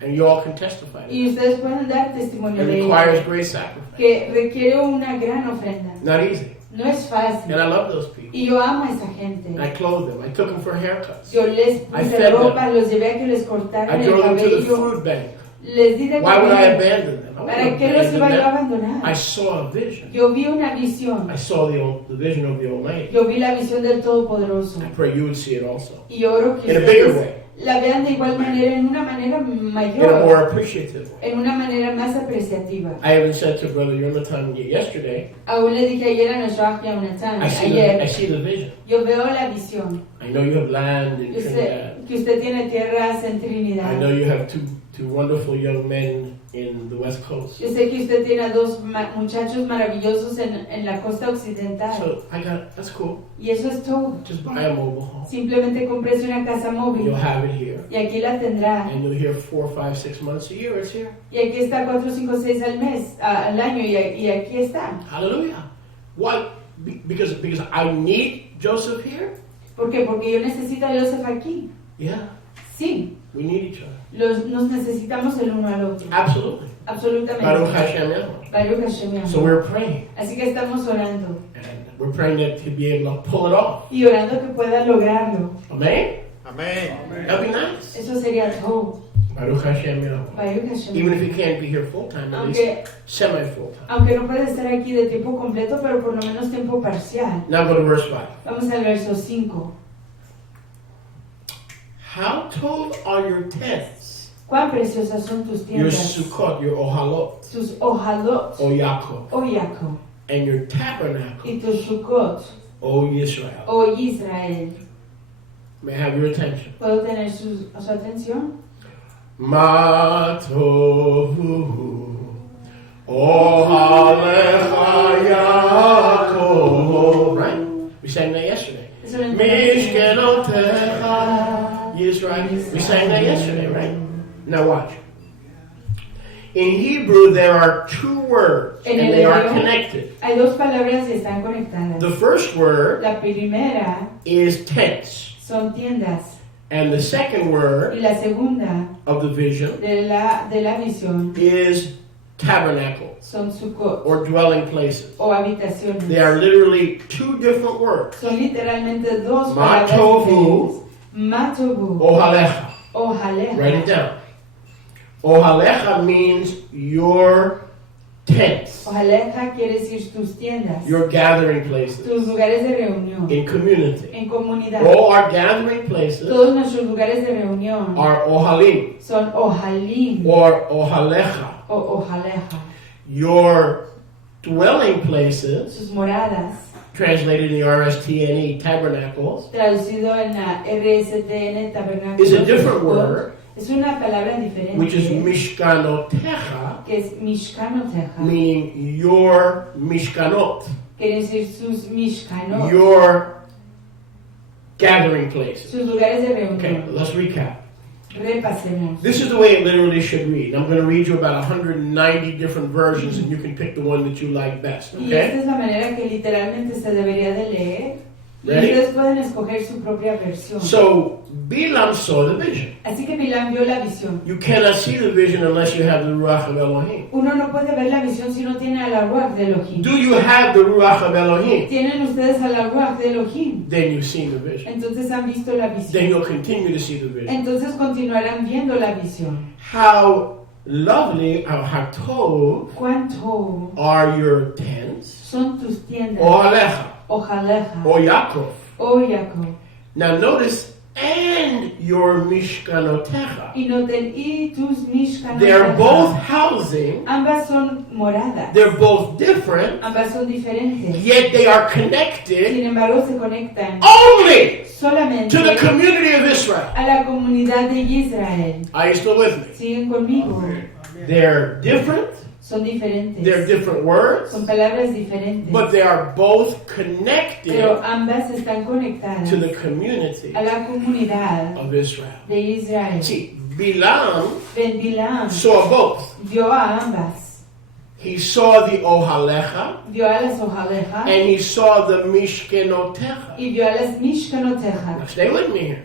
And you all can testify to Y that. ustedes pueden dar testimonio It de requires ello. great sacrifice. Que requiere una gran ofrenda. Not easy. No es fácil. And I love those people. Y yo amo a esa gente. I clothed them. I took them for haircuts. Yo les I puse fed ropa, los llevé a que les cortaran I el drove them to the cabello. food bank. Les di de Why would I comer. abandon them? I ¿Para wouldn't qué los iba yo a abandon them. I abandonar? saw a vision. Yo vi una visión. I saw the vision of the Almighty. Yo vi la visión del Todopoderoso. I pray you would see it also. Y oro que In a bigger ustedes way. la vean de igual manera, en una manera In a mayor, more appreciative way. en una manera más apreciativa. I even said to Brother Jonathan yesterday, Aún le dije ayer a nuestro Aj Jonathan, I ayer, see the vision. yo veo la visión. I know you have land in Que Trinidad. usted tiene tierras en I Trinidad. know you have two two wonderful young men in the West Coast. Yo sé que usted tiene a dos muchachos maravillosos en la costa occidental. So that's cool. Y eso es todo. Just buy a mobile home. Simplemente cómprese una casa móvil. You'll have it here. Y aquí la tendrá. And you'll hear 4, 5, 6 months a year. It's here. Y aquí está 4, 5, 6 al mes, al año, y aquí está. Hallelujah. Why? Because I need Joseph here? ¿Por qué? Porque yo necesito a Joseph aquí. Yeah. Sí, We need each other. nos necesitamos el uno al otro. Absolutely. Absolutamente. Baruch Hashem Yahweh. Baruch Hashem Yahweh. So we're praying. Así que estamos orando. And we're praying that to be able to pull it off. Y orando que pueda lograrlo. Amen? Amen. That'd be nice. Eso sería todo. Baruch Hashem Yahweh. Baruch Hashem Even if Yahweh. you can't be here full time, at least Aunque, semi-full time. aunque no puede estar aquí de tiempo completo, pero por lo menos tiempo parcial. Now go to verse 5. Vamos al verso 5. How tall are your tents? Cuán preciosas son tus Your tiendas, sukkot, your ohalot, tus ojalot, O Yaakov, oh Jacob, and your tabernacle, y tus Sukkot, O Yisrael. oh Israel. May I have your attention? ¿Puedo tener su atención? Ma tohu ohalecha Yaakov. Right? We sang that yesterday. Eso lo entendemos. Mishkenotecha Yisrael. We sang that yesterday, right? Now watch. In Hebrew, there are two words, En and el they are hebreo connected. hay dos palabras y están conectadas. The first word La primera is tents, son tiendas and the second y word la segunda of the vision de la visión is tabernacles son Sukkot or dwelling places. o habitaciones. They are literally two different words. Son literalmente dos Ma palabras tohu diferentes. Matobu, Ohalecha. ojaleja. Write it down. Ohalecha means your tents, Ojaleja quiere decir tus tiendas, your gathering places tus lugares de reunión, in community. en comunidad. All our gathering places Todos nuestros lugares de reunión are ohalim son ojalim or ohalecha. o ojaleja. Your dwelling places, Sus moradas, translated in the RSTNE, tabernacles, traducido en la RSTN tabernáculo, is a different word, es una palabra diferente, which is mishkanotecha, que es mishkanoteja, meaning your mishkanot, quiere decir sus mishkanot, your gathering places. sus lugares de Okay, reunión. let's recap. Repasemos. This is the way it literally should read. I'm going to read you about 190 different versions, and you can pick the one that you like best. Y esta Okay? es la manera que literalmente se debería de leer. Y Ready? ustedes pueden escoger su propia versión. So Bilam saw the vision. Así que Bilam vio la visión. You cannot see the vision unless you have the Ruach of Elohim. Uno no puede ver la visión si no tiene a la Ruach de Elohim. Do you have the Ruach of Elohim? ¿Tienen ustedes a la Ruach de Elohim? Then you've seen the vision. Entonces han visto la Then visión. you'll continue to see the vision. Entonces continuarán viendo la visión. How lovely, how tov ¿Cuánto are your tents? son tus tiendas? O Alecha, Ojaleja. o Yaakov. Oh Jacob. Now notice, and your Mishkanotecha. Y noten, y tus mishkanot. They're both housing, Ambas son moradas. they're both different, Ambas son diferentes. yet they are connected Sin embargo, se conectan only solamente to the community of Israel. a la comunidad de Israel. Are you still with me? Siguen conmigo. They're different, Son diferentes. they're different words, Son palabras diferentes. but they are both connected Pero ambas están conectadas to the community a la comunidad of Israel. de Israel. See, Bilam Ben Bilam saw both. vio a ambas. He saw the Ohalecha Vio a las ojalejas and he saw the Mishkenotecha. y vio a las mishkanotejas. Now stay with me here,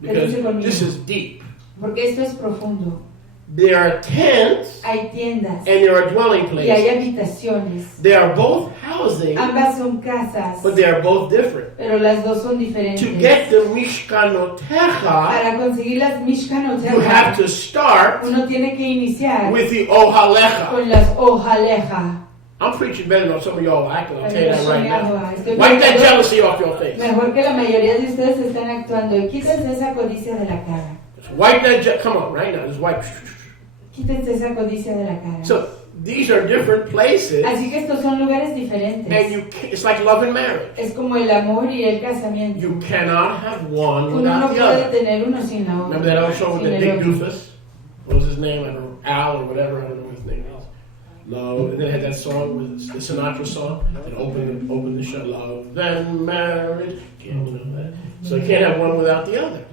because Quédense conmigo. this is deep. Porque esto es profundo. There are tents Hay tiendas and there are dwelling y hay places. habitaciones. They are both housing, Ambas son casas, but they are both different. pero las dos son To diferentes. get the Mishkanotecha, Para conseguir las you have mishkanotejas, to start uno tiene que iniciar with the Ohalecha. con las ojalejas. I'm preaching better than some of y'all acting. I'll tell you that right now. Estoy Wipe that pensando jealousy off your face. mejor que la mayoría de ustedes están actuando. Y quítense esa codicia de la cara. Just wipe that. Come on, right now. Just wipe. Quítense esa codicia de la cara. So these are different places, Así que estos son lugares and diferentes. it's like love and marriage. Es como el amor y el casamiento. You cannot have one Uno no without the puede other. tener uno sin la otra. Remember that old show with sin the el big otro. doofus? what was his name? I don't know, Al or whatever. I don't know what his name is. Love, and then it had that song, with the Sinatra song, that opened the show. Love, then marriage. You know that. So you can't have one without the other.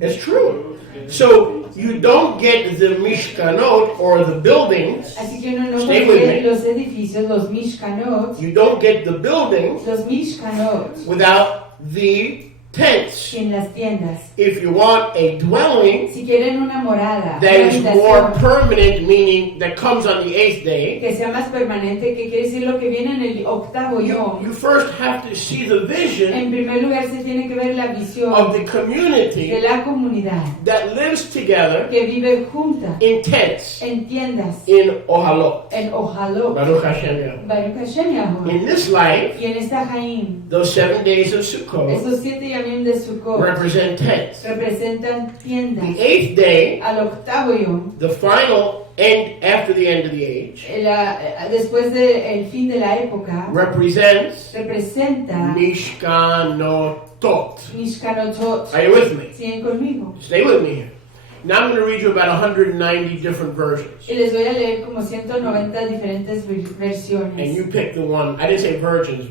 It's true. So you don't get the Mishkanot or the buildings. Así que uno no Stay with consigue me. los edificios, los mishkanot, You don't get the buildings los mishkanot without the tents. en las tiendas. If you want a dwelling Si quieren una morada, that una is more habitación permanent, meaning that comes on the 8th day, que sea más permanente, que quiere decir lo que viene en el octavo yom. you first have to see the vision En primer lugar se tiene que ver la visión of the de community la comunidad that lives together que vive junta in tents, en tiendas, in Ohalot. en Ojalot, Baruch Hashem Yahweh. Baruch Hashem Yahuwah. In this life, Y en esta Jaim, those 7 days of Sukkot esos 7 yamim de Sukkot represent tents. representan tiendas. The 8th day, Al octavo yom, the final end after the end of the age, después del fin de la época, represents representa Mishkanotot. Mishkanotot. Are you with me? Siguen conmigo. Stay with me here. Now I'm going to read you about 190 different versions. Y les voy a leer como 190 diferentes And versiones. you pick the one. I didn't say versions.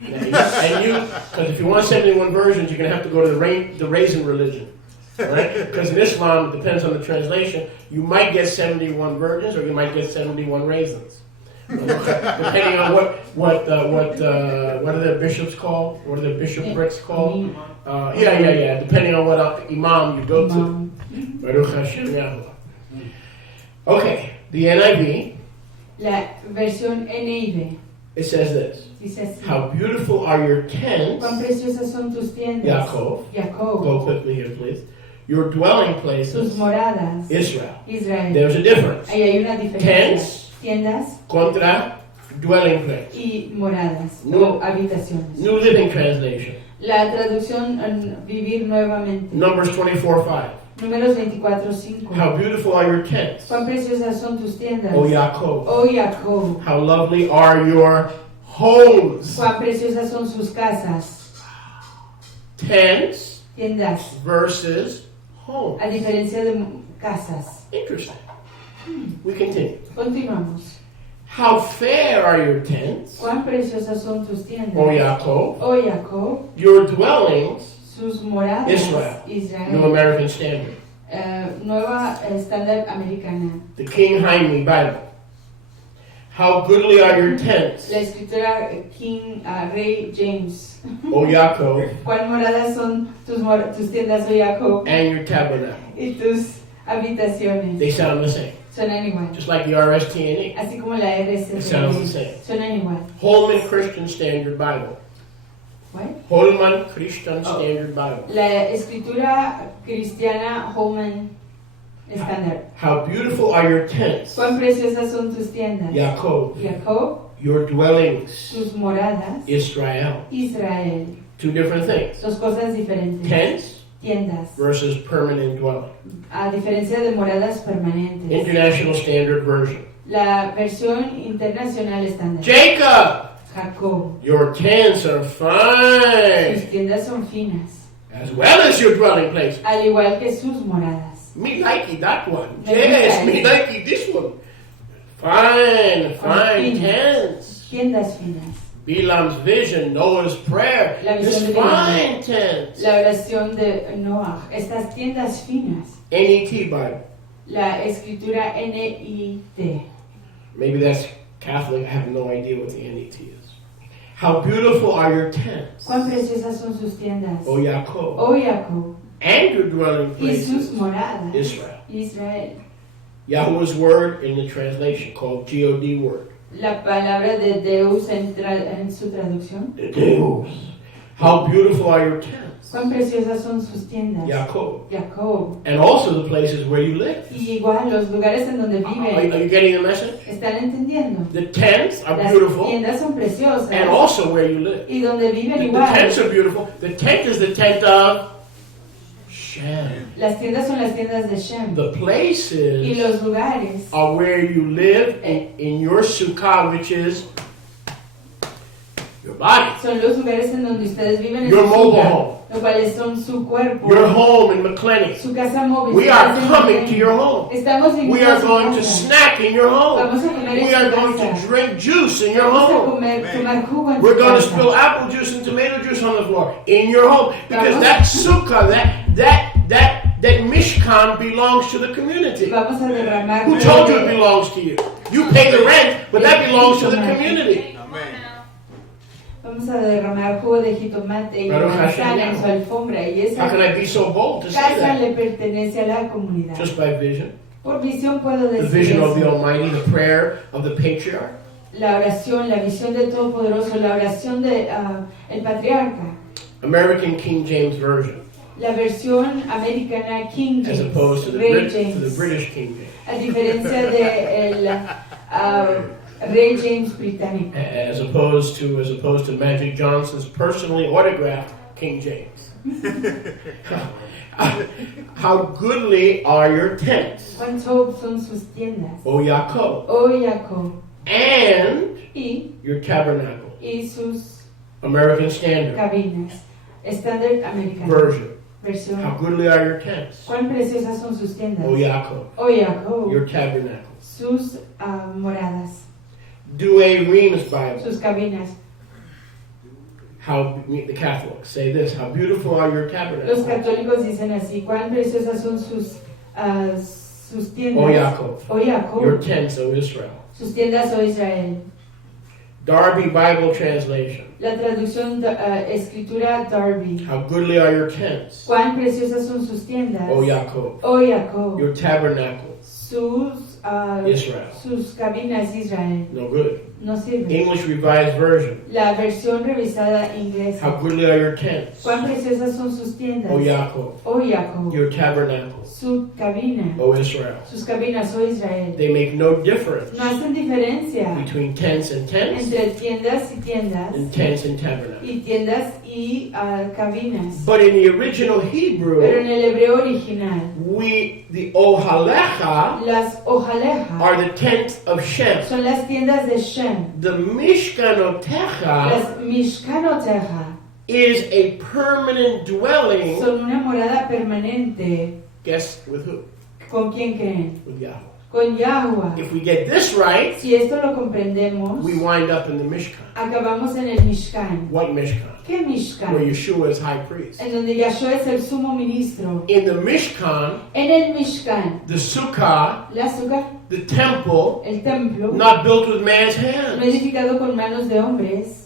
And you, because if you want 71 versions, you're going to have to go to the raisin religion. Right? Because in Islam, it depends on the translation. You might get 71 virgins, or you might get 71 raisins, depending on what are the bishops called? What are the bishoprics called? Yeah. Depending on what imam you go to. Baruch Hashem Yahuwah. Okay, the NIV. La versión NIV It says this: dice así: How beautiful are your tents, cuán preciosas son tus tiendas, Yaakov. Jacob, Go quickly here, please. Your dwelling tus places, moradas, Israel. Israel. There's a difference. Ahí hay una diferencia. Tents. Tiendas Contra dwelling place. y moradas No. o habitaciones. New Living Translation. La traducción vivir nuevamente. Numbers 24:5. Números 24:5. How beautiful are your tents, Cuán preciosas son tus tiendas, O Yaakov. oh Jacob. How lovely are your homes. Cuán preciosas son sus casas, Tents tiendas, versus homes. a diferencia de casas. Interesting. We continue. Continuamos. How fair are your tents, Cuán preciosas son tus tiendas, O Yaakov. oh Jacob. Your dwellings, Sus moradas, Israel. Israel. New American Standard. Nueva estándar americana. The King Jaime Bible. How goodly are your tents, La escritura King Rey James. O Yaakov, ¿Cuál moradas son tus tiendas, oh Jacob? and your tabernacle. Y tus habitaciones. They sound the same. Suenan igual. Just like the RST&E. Así como la It sounds the RSC. same. Suenan igual. Holman Christian Standard Bible. What? Holman Christian Standard Bible. La escritura cristiana Holman estándar. How beautiful are your tents, ¿Cuán preciosas son tus tiendas? Yaakov, Jacob, your dwellings, tus moradas, Israel. Israel. Two different things. Dos cosas diferentes. Tents Tiendas. versus permanent dwelling. A diferencia de moradas permanentes. International Standard Version. La versión internacional estándar. Jacob, Jacob. your tents are Sus fine, tiendas son finas, as well as your dwelling place. al igual que sus moradas. Me likey that one. Me Yes, gusta me likey this one. Fine Finas. tents. Tiendas finas. Bilam's vision, Noah's prayer. La This visión de fine tents. La oración de Noah. Estas tiendas finas. NET Bible. La escritura NIT. Maybe that's Catholic. I have no idea what the NET is. How beautiful are your tents, Cuán preciosas son sus tiendas. O Yaakov, Oh Jacob. and your dwelling Y sus places, moradas. Israel. Israel. Yahweh's word in the translation called God word. La palabra de Deus en su traducción. Deus. How beautiful are your tents, Cuán preciosas son sus tiendas. Yaakov, Jacob. and also the places where you live. Y igual los lugares en donde Are viven. you getting the message? ¿Están entendiendo? The tents are Las beautiful, tiendas son preciosas. and also where you live. Y donde viven The igual. tents are beautiful. The tent is the tent of Shem. Las tiendas son las tiendas de Shem. The Y places los lugares are where you live in your sukkah, which is Your body. son los lugares en donde ustedes viven en Your su mobile hogar, home. los cuales son su cuerpo, Your home in McLenny. su casa móvil. We su are casa coming móvil. to your home. Estamos We viniendo are a su going to casa. snack in your home. Vamos a comer en We su are going casa. to drink juice in your Vamos a home. comer, tomar jugo en We're su going to casa. spill apple juice and tomato juice on the floor in your home. Because Vamos. that sukkah, that mishkan belongs to the community. Vamos a derramar Who jugo told you it de- belongs to you? You pay the rent, but that belongs to the community. Vamos a derramar jugo de jitomate y Pero manzana en Hashem, su alfombra y How esa can I be so bold to say casa that? le pertenece a la comunidad. Just by vision. Por visión puedo The decir vision of the eso. Almighty, the prayer of the patriarch. La oración, la visión del Todopoderoso, la oración de el patriarca, American King James Version, la versión americana King as James, opposed to the, Rey to the James, British King James. a diferencia de el Rey James británico. As opposed to Magic Johnson's personally autographed King James. How goodly are your tents, ¿Cuánto son sus tiendas? O Yaakov, Oh Jacob, and y your tabernacle. sus American Standard cabinas. Standard Americano. Version. Versión. How goodly are your tents, ¿Cuán preciosas son sus tiendas? O Yaakov, Oh Jacob, your tabernacle. sus moradas, Douay Reams Bible. sus cabinas. How the Catholics say this: how beautiful are your Los tabernacles, católicos dicen así, cuán preciosas son sus tiendas. O Yaakov, Oh Jacob, your tents, O Israel. sus tiendas, oh Israel. Darby Bible Translation. La traducción escritura Darby. How goodly are your tents, Cuán preciosas son sus tiendas. O Yaakov, Oh Jacob, your tabernacle, Israel. sus cabinas Israel. No good. No sirve. English Revised Version. La versión revisada inglesa. How goodly are your tents, Cuán preciosas son sus tiendas. O Yaakov, Oh Jacob, your tabernacle, su cabina, O Israel. sus cabinas, oh Israel. They make no difference No hacen diferencia between tents and tents entre tiendas y tiendas and tents and tabernacles. y tiendas y cabinas. But in the original Pero en Hebrew, el hebreo original, the Ohalecha las ojaleja are the tents of Shem. son las tiendas de Shem. The Mishkanotecha Las mishkanoteja is a permanent dwelling. son una morada permanente. Guess with who? ¿Con quién creen? With Yahweh. Con Yahweh. If we get this right, Si esto lo comprendemos, we wind up in the Mishkan. acabamos en el Mishkan. What Mishkan? ¿Qué Where Mishkan? Yeshua is high priest. En donde Yahshua es el sumo ministro. In the Mishkan, En el Mishkan, the Sukkah, la azúcar, the temple, el templo, not built with man's no hands. edificado con manos de hombres,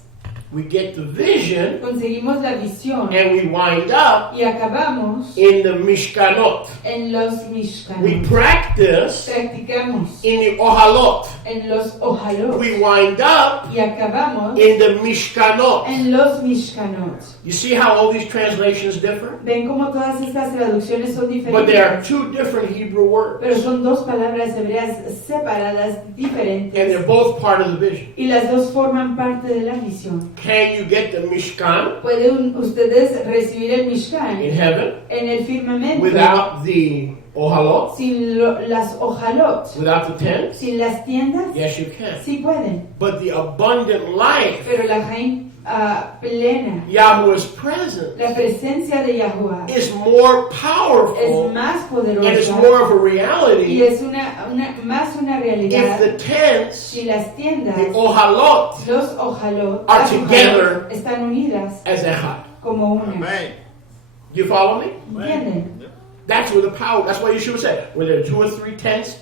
We get the vision conseguimos la visión and we wind up y acabamos in the Mishkanot. en los We Mishkanot. practice Practicamos in the Ohalot. en los Ojalot We wind up y acabamos in the Mishkanot. en los Mishkanot. You see how all these translations differ? Ven cómo todas estas traducciones son But there are diferentes, two different Hebrew pero words. son dos palabras hebreas separadas, And diferentes, they're both part of the vision. y las dos forman parte de la visión. Can you get the Mishkan ¿Pueden ustedes recibir el Mishkan in heaven en el firmamento without the Ohalot? sin las Ojalot, Without the tents? sin las tiendas? Yes, you can. Sí pueden, But the abundant life, pero la Jaim plena, Yahweh's presence, la presencia de Yahuwah is more es powerful más and it's poderosa more of a y reality es más una if realidad the tents, si las tiendas, the Ohalot, los Ojalot, are las together Ojalot están unidas as Echad. como una. You follow me? ¿Entienden? That's where the power, that's why Yeshua said, when there are 2 or 3 tents,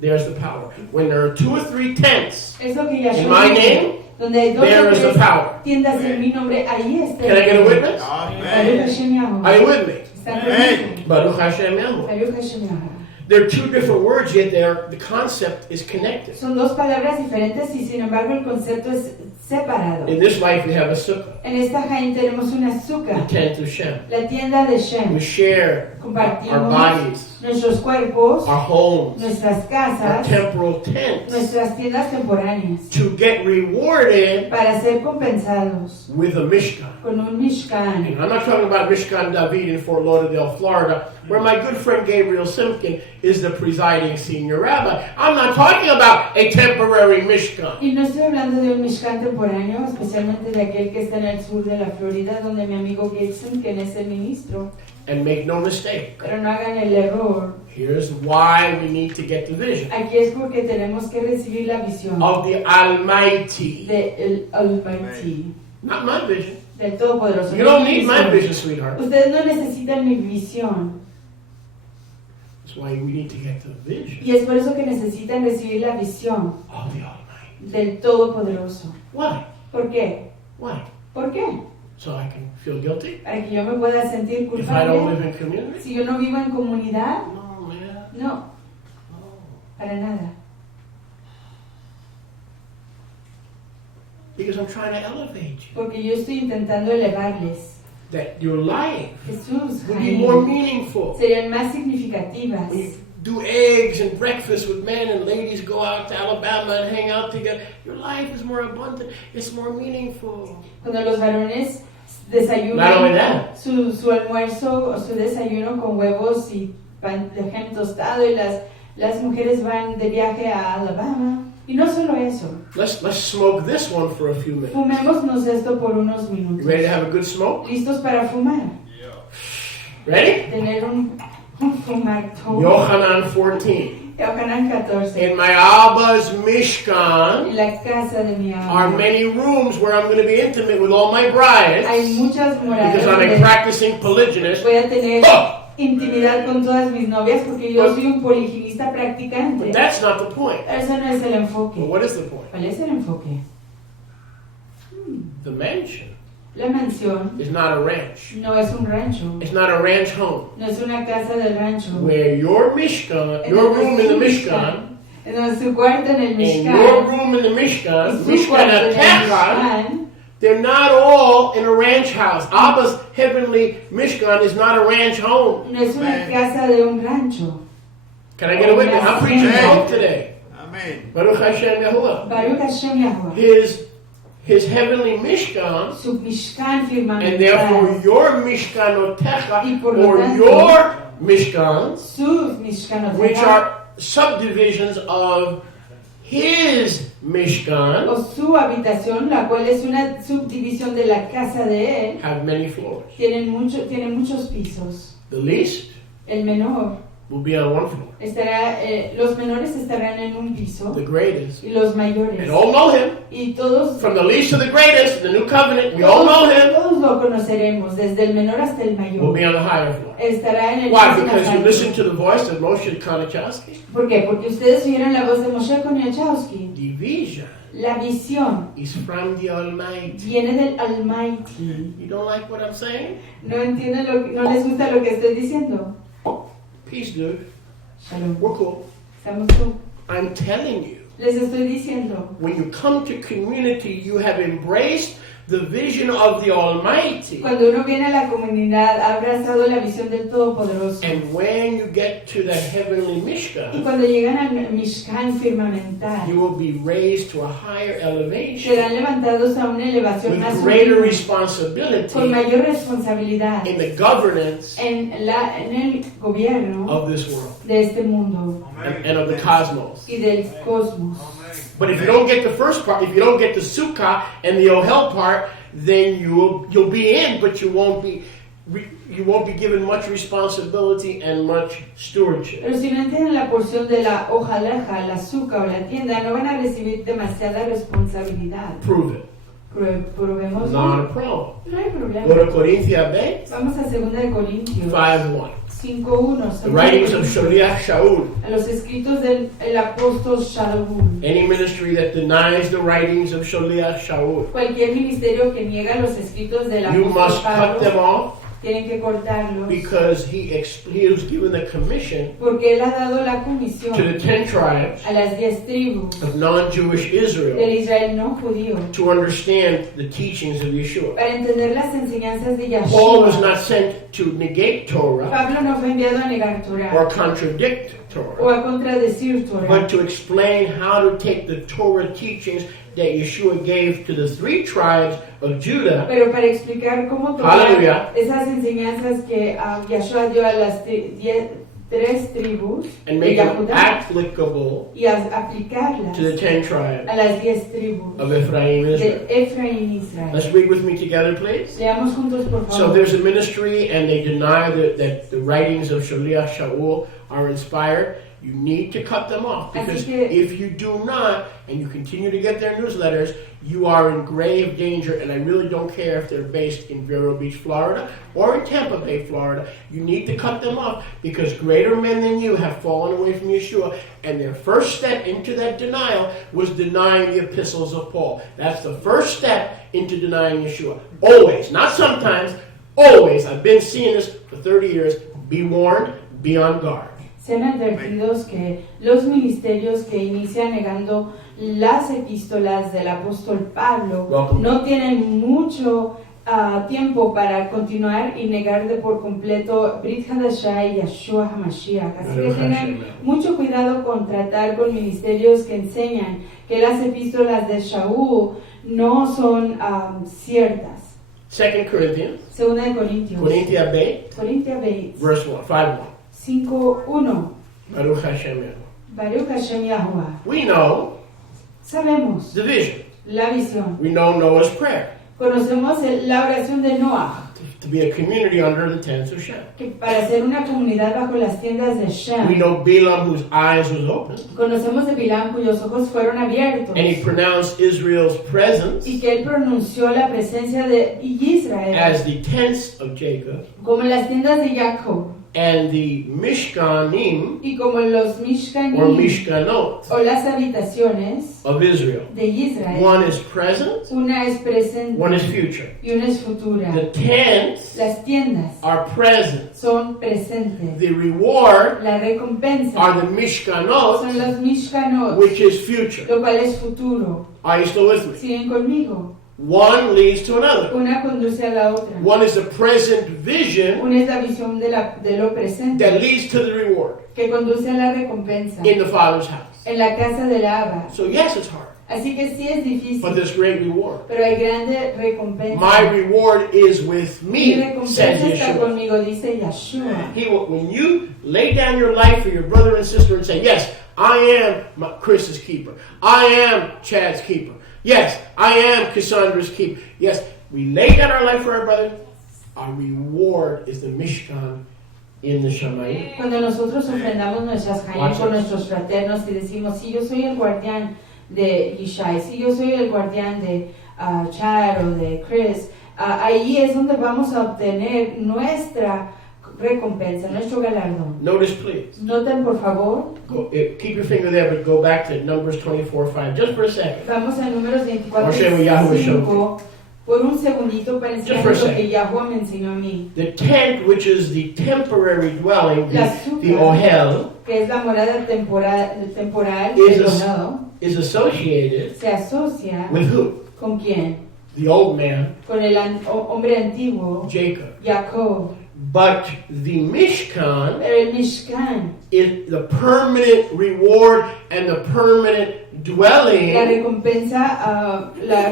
there's the power. When there are 2 or 3 tents, Es lo que in Yahshua my dice, name, donde hay dos there o is the tres power. tiendas en mi nombre, ahí está. Can I get a witness? Baruch Hashem Yahuwah. Are you with me? ¿Están conmigo? Baruch Hashem Yahuwah. Baruch Hashem Yahuwah. There are 2 different words, yet the concept is connected. Son dos palabras diferentes y sin embargo el concepto es separado. In this life, we have a sukkah, En esta Jaim tenemos una the azúcar, tent of Shem. la tienda de We Shem. share Compartimos bodies, nuestros cuerpos, our homes, nuestras our casas, temporal tents, nuestras tiendas temporáneas, to get rewarded para ser compensados with a Mishkan. con un Mishkan. And I'm not talking about Mishkan David in Fort Lauderdale, Florida, where my good friend Gabriel Simpkin is the presiding senior rabbi. I'm not talking about a temporary Mishkan. Y no estoy hablando de un Mishkan temporáneo, especialmente de aquel que está en el sur de la Florida, donde mi amigo Gibson, quien es el ministro. And make no mistake, Pero no hagan el error. here's why we need to get the vision Aquí es porque tenemos que recibir la visión of the Almighty. del Almighty, Not my vision. del Todopoderoso. You No don't mi need my visión. vision, sweetheart. Ustedes no necesitan mi visión. That's why we need to get the vision Y es por eso que necesitan recibir la visión of the Almighty. del Todopoderoso. Why? ¿Por qué? Why? ¿Por qué? So I can feel guilty Para que yo me pueda sentir if I don't culpable. live in community? Si yo no vivo en comunidad, No, man. no, No. para nada. Because I'm trying to elevate you. Porque yo estoy intentando elevarles. That your life Jesús, will be Jaime, more meaningful. serían más significativas. When you do eggs and breakfast with men and ladies go out to Alabama and hang out together, your life is more abundant. It's more meaningful. Cuando los varones Not only desayunan that. su almuerzo o su desayuno con huevos y pan de ham tostado y las mujeres van de viaje a Alabama. Y no solo eso, Let's smoke this one for a few minutes. fumémonos esto por unos You minutos. ready to have a good smoke? ¿Listos para fumar? Ready? Tener un fumartón. Yohanan 14. Yohanan 14. In my Abba's En Mishkan la casa de mi are amo many rooms where I'm going to be intimate with all my brides hay muchas moradas because I'm a donde practicing polygynist. voy a tener Oh! intimidad con todas mis novias porque yo soy un poliginista practicante. But that's not the point. Eso no es el enfoque. Well, what is the point? ¿Cuál es el enfoque? The mansion La mansión is not a ranch. no es un rancho, It's not a ranch home. no es una casa del rancho. Where your Mishkan, your room in the Mishkan, En donde su cuarto en el and your Mishkan, room in the y Mishkan, su cuarto en el Mishkan, Mishkan, they're not all in a ranch house. Abba's heavenly Mishkan is not a ranch home. no es una casa de un rancho. Can I get a witness? I'm preaching hope today. Amen. Baruch Hashem Yahuwah. Baruch Hashem Yahuwah. His heavenly Mishkan, Su Mishkan and therefore firmamental, your Mishkanotecha, Y por lo or tanto, your Mishkans, sus Mishkanot, which are subdivisions of his Mishkan, o su habitación, la cual es una subdivisión de la casa de él, have many floors. tiene muchos pisos. The least El menor will be on one floor. los menores estarán en un piso The greatest. y los mayores. And all know him. Y todos, From the least to the greatest, the new covenant, we all know him. todos lo conoceremos, desde el menor hasta el Will mayor. be on the higher floor. Estará en el Why? piso más Because you alto. listen to the voice of Moshe Konachowski. ¿Por qué? Porque ustedes oyeron la voz de Moshe Koniachowski. The vision La visión is from the Almighty. viene del Almighty. You don't like what I'm saying? ¿No entienden no les gusta lo que estoy diciendo? Peace, dude. Shalom. We're cool. Estamos tú. I'm telling you, Les estoy diciendo. when you come to community, you have embraced the vision of the Almighty. Cuando uno viene a la comunidad, ha abrazado la visión del Todopoderoso. And when you get to the heavenly Y Mishkan, cuando llegan al Mishkan firmamental, you will be raised to a higher elevation serán levantados a una elevación más with greater sublime, responsibility con mayor responsabilidad in the governance en el gobierno of this world de este mundo and of the cosmos. y del cosmos. But if you don't get the first part, if you don't get the sukkah and the ohel part, then you'll be in, but you won't be given much responsibility and much stewardship. Pero si no entienden la porción de la hojalaja, la azúcar o la tienda, no van a recibir demasiada responsabilidad. Prove it. Probemos. Not a problem. No hay problema. Go to Corinthia Bay, Vamos a 2 de Corintios 5:1. 5:1. The writings of Shaliach Shaul. A los escritos del apóstol Shaul. Any ministry that denies the writings of Shaliach Shaul, Cualquier ministerio que niega los escritos del you apóstol must cut them Pablo, off Tienen que cortarlos. because he was given the commission Porque Él ha dado la to comisión the 10 tribes a las 10 tribus of non-Jewish del Israel Israel no judío to understand the teachings of Yeshua. para entender las enseñanzas de Paul was Yahshua. not sent to negate Torah Pablo no fue enviado a negar Torah or contradict o Torah, a contradecir Torah, but to explain how to take the Torah teachings that Yeshua gave to the 3 tribes of Judah pero para explicar cómo tomar Hallelujah. esas enseñanzas que Yahshua dio a las 3 tribus and de make them Judá applicable y aplicarlas to the 10 tribes a las 10 tribus of Ephraim and Israel. de Efraín y Israel. Let's read with me together, please. Leamos juntos, por So favor. there's a ministry, and they deny that the writings of Shaliach Shaul are inspired. You need to cut them off, because Así que- if you do not, and you continue to get their newsletters, you are in grave danger. And I really don't care if they're based in Vero Beach, Florida, or in Tampa Bay, Florida. You need to cut them off, because greater men than you have fallen away from Yeshua, and their first step into that denial was denying the epistles of Paul. That's the first step into denying Yeshua. Always, not sometimes, always. I've been seeing this for 30 years. Be warned, be on guard. Sean advertidos que los ministerios que inician negando las epístolas del apóstol Pablo Welcome. no tienen mucho tiempo para continuar y negar de por completo Brit Hadashah y Yahshua HaMashiach. Así que tengan mucho cuidado con tratar con ministerios que enseñan que las epístolas de Shaul no son ciertas. 2 Corinthians, Segunda de Corintios. Corinthia Bay, Corintia Bates verse 1, 5:1. 5:1. Baruch Hashem. Baruch Hashem Yahuwah. We know Sabemos the vision. la visión. We know Noah's prayer Conocemos la oración de Noah, to be a community under the tents of Shem. que para ser una comunidad bajo las tiendas de We Shem. know Balaam, whose eyes was open, Conocemos de Bilam, cuyos ojos fueron abiertos, and he pronounced Israel's presence y que él pronunció la presencia de Israel as the tents of Jacob como las tiendas de Jacob and the Mishkanim y como los or Mishkanim Mishkanot o las habitaciones of Israel. de Israel. One is present, Una es presente one is future. y una es futura. The tents Las tiendas are present. son presentes. The reward La recompensa are the son Mishkanot, los Mishkanot, which is future. lo cual es futuro. Are you still with me? Siguen conmigo. One leads to another. Una conduce a la otra. One is the present vision Una es la visión de lo presente that leads to the reward que conduce a la recompensa in the Father's house. en la casa de la Abba. So yes, it's hard, Así que sí es but difícil, there's great reward. pero hay grande recompensa. My reward is with Mi me, recompensa says está Yeshua. conmigo, dice Yahshua. He will, when you lay down your life for your brother and sister and say, yes, I am Chris's keeper. I am Chad's keeper. Yes, I am Cassandra's keeper. Yes, we lay down our life for our brother. Our reward is the Mishkan in the Shamayim. Cuando nosotros ofrendamos nuestras Watch Hayim con it. nuestros fraternos y decimos, si yo soy el guardián de Yishai, si yo soy el guardián de Chad o de Chris, ahí es donde vamos a obtener nuestra recompensa, nuestro galardón. Notice, please. Noten, por favor, Keep your finger there, but go back to Numbers 24:5 just for a second. vamos a Números 24 Moshe, Yahweh, 5 por un segundito para enseñar Just for a lo que Yahweh me enseñó a mí. The tent, which is the temporary dwelling, La the Ohel, que es la morada temporal Is del a- honado, is associated se asocia with who? con quién? The old man, Con el hombre antiguo, Jacob. Jacob. But the Mishkan Pero el Mishkan, is the permanent reward and the permanent dwelling la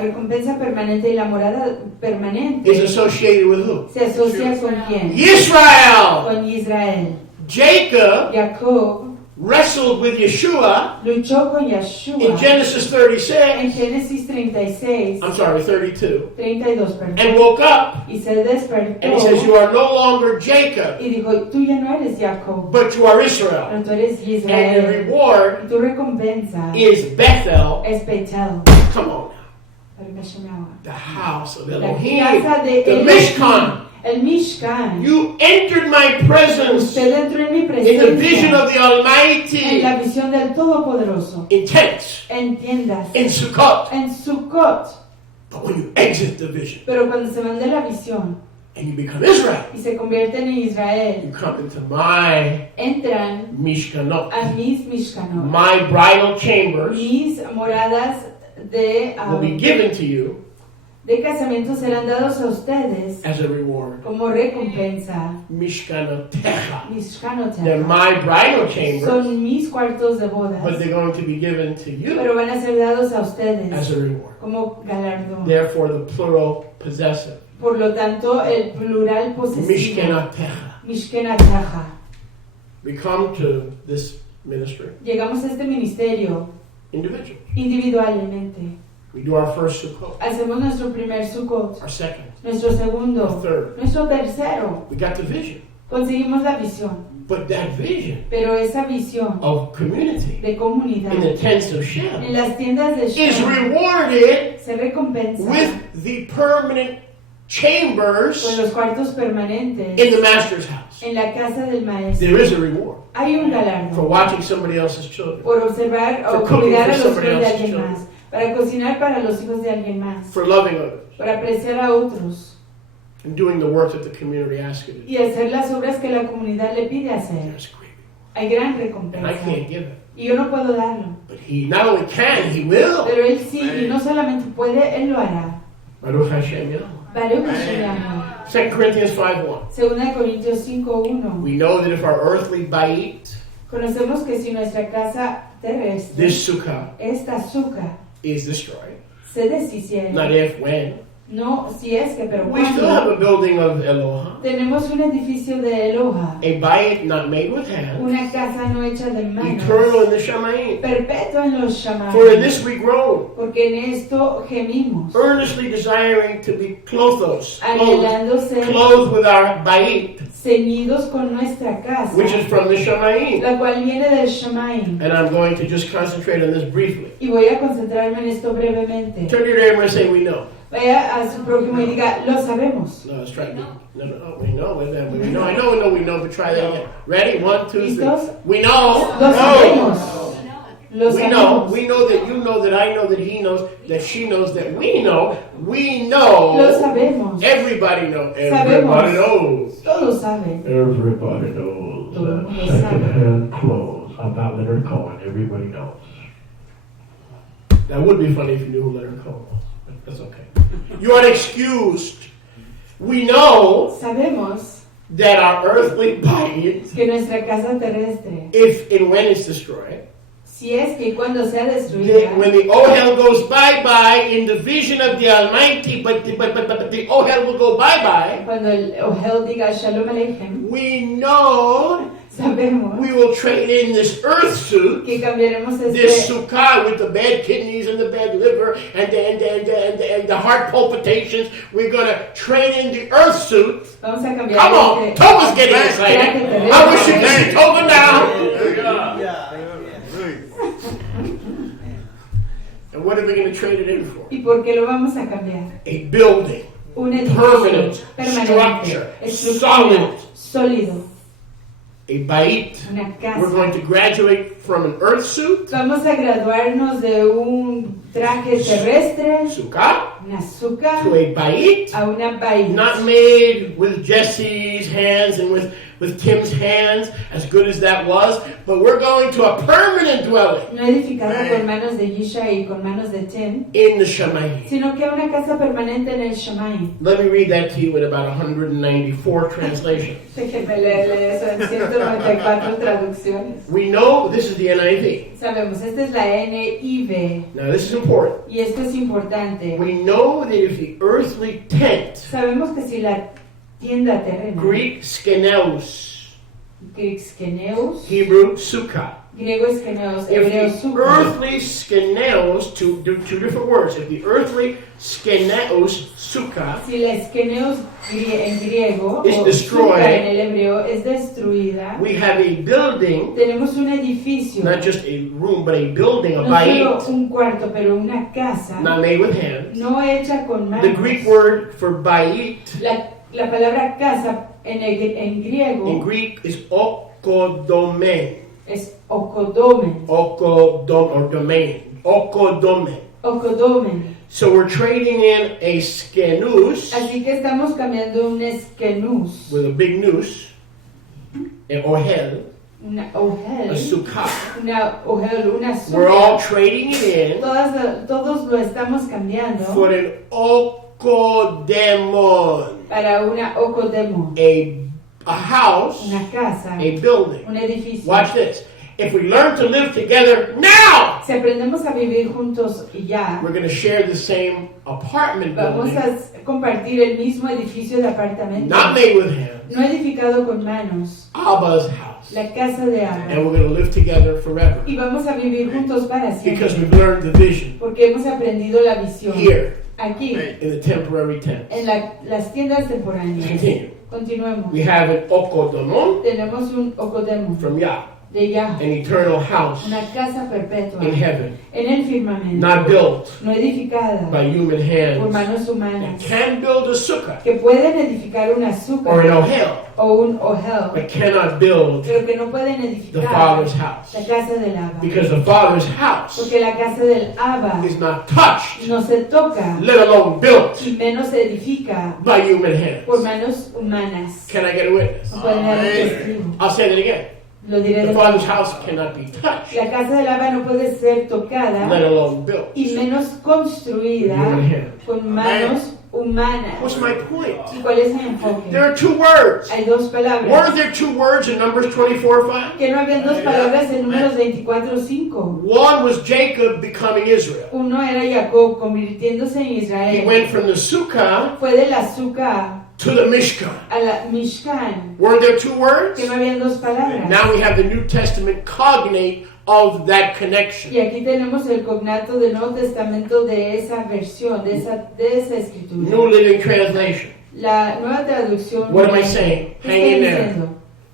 recompensa permanente y la morada permanente is associated with who? se asocia con quién? Israel! Con Israel. Jacob Jacob wrestled with Yeshua luchó con in Yahshua Genesis en 36, Génesis 36, I'm sorry, 32, 32, and perdón, woke up y se despertó and he says, you are no longer Jacob, y dijo, tú ya no eres Jacob, but you are Israel. pero tú eres And the Israel. reward Y tu recompensa is Bethel. es Betel. Come on now. The house of La Elohim. casa de The Elohim, Mishkan. el Mishkan. You entered my presence Usted entró en mi in the vision presencia, of the en Almighty la visión del Todopoderoso, in tents, en tiendas, in Sukkot. en Sukkot. But when you exit the vision, Pero cuando se mandé la visión, and you become Israel. y se convierten en You Israel, come into my entran Mishkanot, a mis Mishkanot. my bridal chambers Mis moradas de, will be given to you de casamiento serán dados a ustedes as a reward. como recompensa. Mishkanotecha. Mishkanot They're my bridal chambers, son mis cuartos de but bodas, they're going to be given to you pero van a ser dados a as ustedes a reward. como galardón. Therefore, the plural possessive. Por lo tanto, el plural posesivo, Mishkanotecha. Mishkenataja. We come to this ministry Llegamos a este ministerio individual. individualmente. We do our first Sukkot, Hacemos nuestro primer Sukkot, our second, nuestro our segundo, third. nuestro tercero. We got the vision. Conseguimos la visión, But that vision pero esa visión of community de comunidad in the tents of en Shem las tiendas de is Shem rewarded se recompensa with the permanent chambers con los cuartos permanentes in the master's house. en la casa del maestro. There is a reward Hay un for galardón watching somebody else's children, por observar For o cooking cuidar for a los somebody hijos de else's alguien children. más, para cocinar para los hijos de alguien más, for loving others, para apreciar a otros and doing the work that the community asks you to do. y hacer las obras que la comunidad le pide hacer. There's great reward. Hay gran And I recompensa can't give it. y yo no puedo darlo, But he not only can, he will. pero él sí, y no solamente puede, él lo hará. Baruch Hashem Yahweh. Baruch Hashem. 2 Corinthians 5:1. 2 Corintios 5:1. We know that if our earthly bait, Conocemos que si nuestra casa terrestre, this sukkah, esta azúcar, is destroyed, se deshiciera, not if, when, no si es que, pero we still have cuando, a building of Eloha, tenemos un edificio de Eloha, a bait not made with hands, una casa no hecha de manos, eternal in the Shamayim. perpetua en los For in llamados, this we groan, porque en esto gemimos, earnestly desiring to be clothed anhelando ser with our bait, ceñidos con nuestra casa, which is from the Shamayim. la cual viene del Shamaim. And I'm going to just concentrate on this briefly. Y voy a concentrarme en esto brevemente. Turn to your neighbor and say, we know. Vaya a su prójimo y diga, lo sabemos. No, let's try it. No, we know. We know. We know, but try that again. Ready? 1, 2, 3. ¿Listos? We know. Lo sabemos. Lo We know. sabemos. We know that you know, that I know, that he knows, that she knows, that we know. We know. Lo sabemos. Everybody knows. Everybody knows. Todos saben. Everybody knows Todo el that mundo sabe. second-hand clothes. I'm not Leonard Cohen. Everybody knows. That would be funny if you knew who Leonard Cohen was. But that's okay. You are excused. We know Sabemos that our earthly body, que nuestra casa terrestre, if and when it's destroyed, si es que cuando sea destruida, when the Ohel goes bye-bye in the vision of the Almighty, but the Ohel will go bye-bye, cuando el Ohel diga Shalom Aleichem, we know sabemos we will trade in this earth suit, que cambiaremos this este, sukkah with the bad kidneys and the bad liver and the heart palpitations. We're going to trade in the earth suit. vamos a cambiar Come on, este Toba's getting excited. I wish you could see Toba now. And what are we going to trade it in for? ¿Y por qué lo vamos a cambiar? A building, Un edificio permanent, permanente, structure, estructura, solid, sólido, a bait. una We're casa. going to graduate from an earth suit, Vamos a graduarnos de un traje terrestre, sukkah, un azúcar, to a bait, a una bahía. not made with Jesse's hands and with Tim's hands, as good as that was, but we're going to a permanent dwelling No edificada con manos de Yisha y con manos de Tim, in the Shamayim. sino que una casa permanente en el Shamaim. Let me read that to you in about 194 translations. Déjenme leerle eso en 194 traducciones. We know this is the NIV. Sabemos, esta es la NIV Now this is important. y esto es importante. We know that if the earthly tent, Sabemos que si la tienda terrena, Greek skeneus, Greek skeneus, Hebrew sukkah, griego eskeneos, if hebreo the sukkah. earthly skeneus, to do two different words, if the earthly skeneus sukkah Si la eskeneos en griego Is o destroyed. sukkah en el hebreo es destruida, we have a building, tenemos un edificio, not just a room, but a building, a no solo bait, un cuarto, pero una casa, not made with hands. no hecha con The manos. Greek word for bait La palabra casa en in griego Greek is okodomen. es okodomen. Okodom or domain. Okodomen. Okodomen. So we're trading in a skenus Así que estamos cambiando un eskenus, with a big noose, an ohel, una a ohel, sukkah. una ohel, una We're all suka. trading it in Todos lo estamos cambiando for an okodemon, para una okodemo, a house, una casa, a building. un edificio. Watch this. If we learn to live together now, Si aprendemos a vivir juntos ya, we're going to share the same apartment vamos building, a compartir el mismo edificio de apartamentos, not made with hands, no edificado con manos, Abba's house. la casa de And Abba. we're going to live together forever Y vamos a vivir juntos para because siempre, we've learned the vision porque hemos aprendido la visión here aquí, in the temporary tent. en las tiendas temporáneas. Continue. Continuemos. We have an okodomon Tenemos un okodemo from Yah, de Yah, an eternal house una casa perpetua in heaven, en el firmamento, not built no edificada by human por hands. manos You humanas, can build a sukkah que pueden edificar un or an azúcar ohel, o un ohel, but cannot build pero que no pueden the edificar Father's house la casa del Abba, because the Father's house porque la casa del Abba is not touched, no se toca let alone built y menos se edifica by human hands. por manos humanas. Can I get a witness? No pueden dar un testigo. I'll say that again. Lo diré The de Father's nuevo. house cannot be touched, La casa del Abba no puede ser tocada let alone built. y menos construida con manos humanas. What's my point? ¿Y cuál es mi enfoque? There are two words. Hay dos Weren't palabras. there two words in Numbers 24:5? Que no habían dos palabras en Números 24:5. One was Jacob becoming Israel. Uno era Jacob convirtiéndose en He Israel. went from the Sukkah Fue del azúcar to the Mishkan. a la Mishkan. Weren't there two words? Que no habían dos palabras. Now we have the New Testament cognate of that connection. Y aquí tenemos el cognato del Nuevo Testamento de esa versión, de esa New escritura. Living Translation. La nueva traducción. What am I saying? ¿Qué Hang estoy in there. diciendo?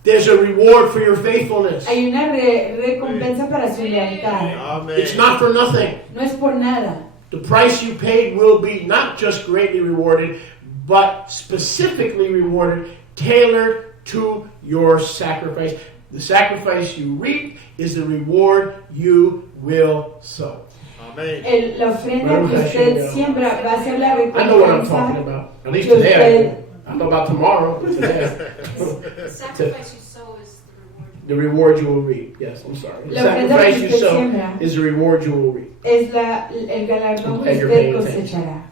There's a reward for your faithfulness. Hay una recompensa para su lealtad. It's not for nothing. No es por nada. The price you paid will be not just greatly rewarded, but specifically rewarded, tailored to your sacrifice. The sacrifice you reap is the reward you will sow. La ofrenda que usted siembra va a ser la I know what I'm talking recompensa. about. At least que today. usted- I don't know about tomorrow. But today. The sacrifice you sow is The the reward. reward you will reap. Yes, I'm sorry. The La ofrenda sacrifice que you usted sow siembra is the reward you will reap. Es el galardón que And you're usted paying attention. cosechará.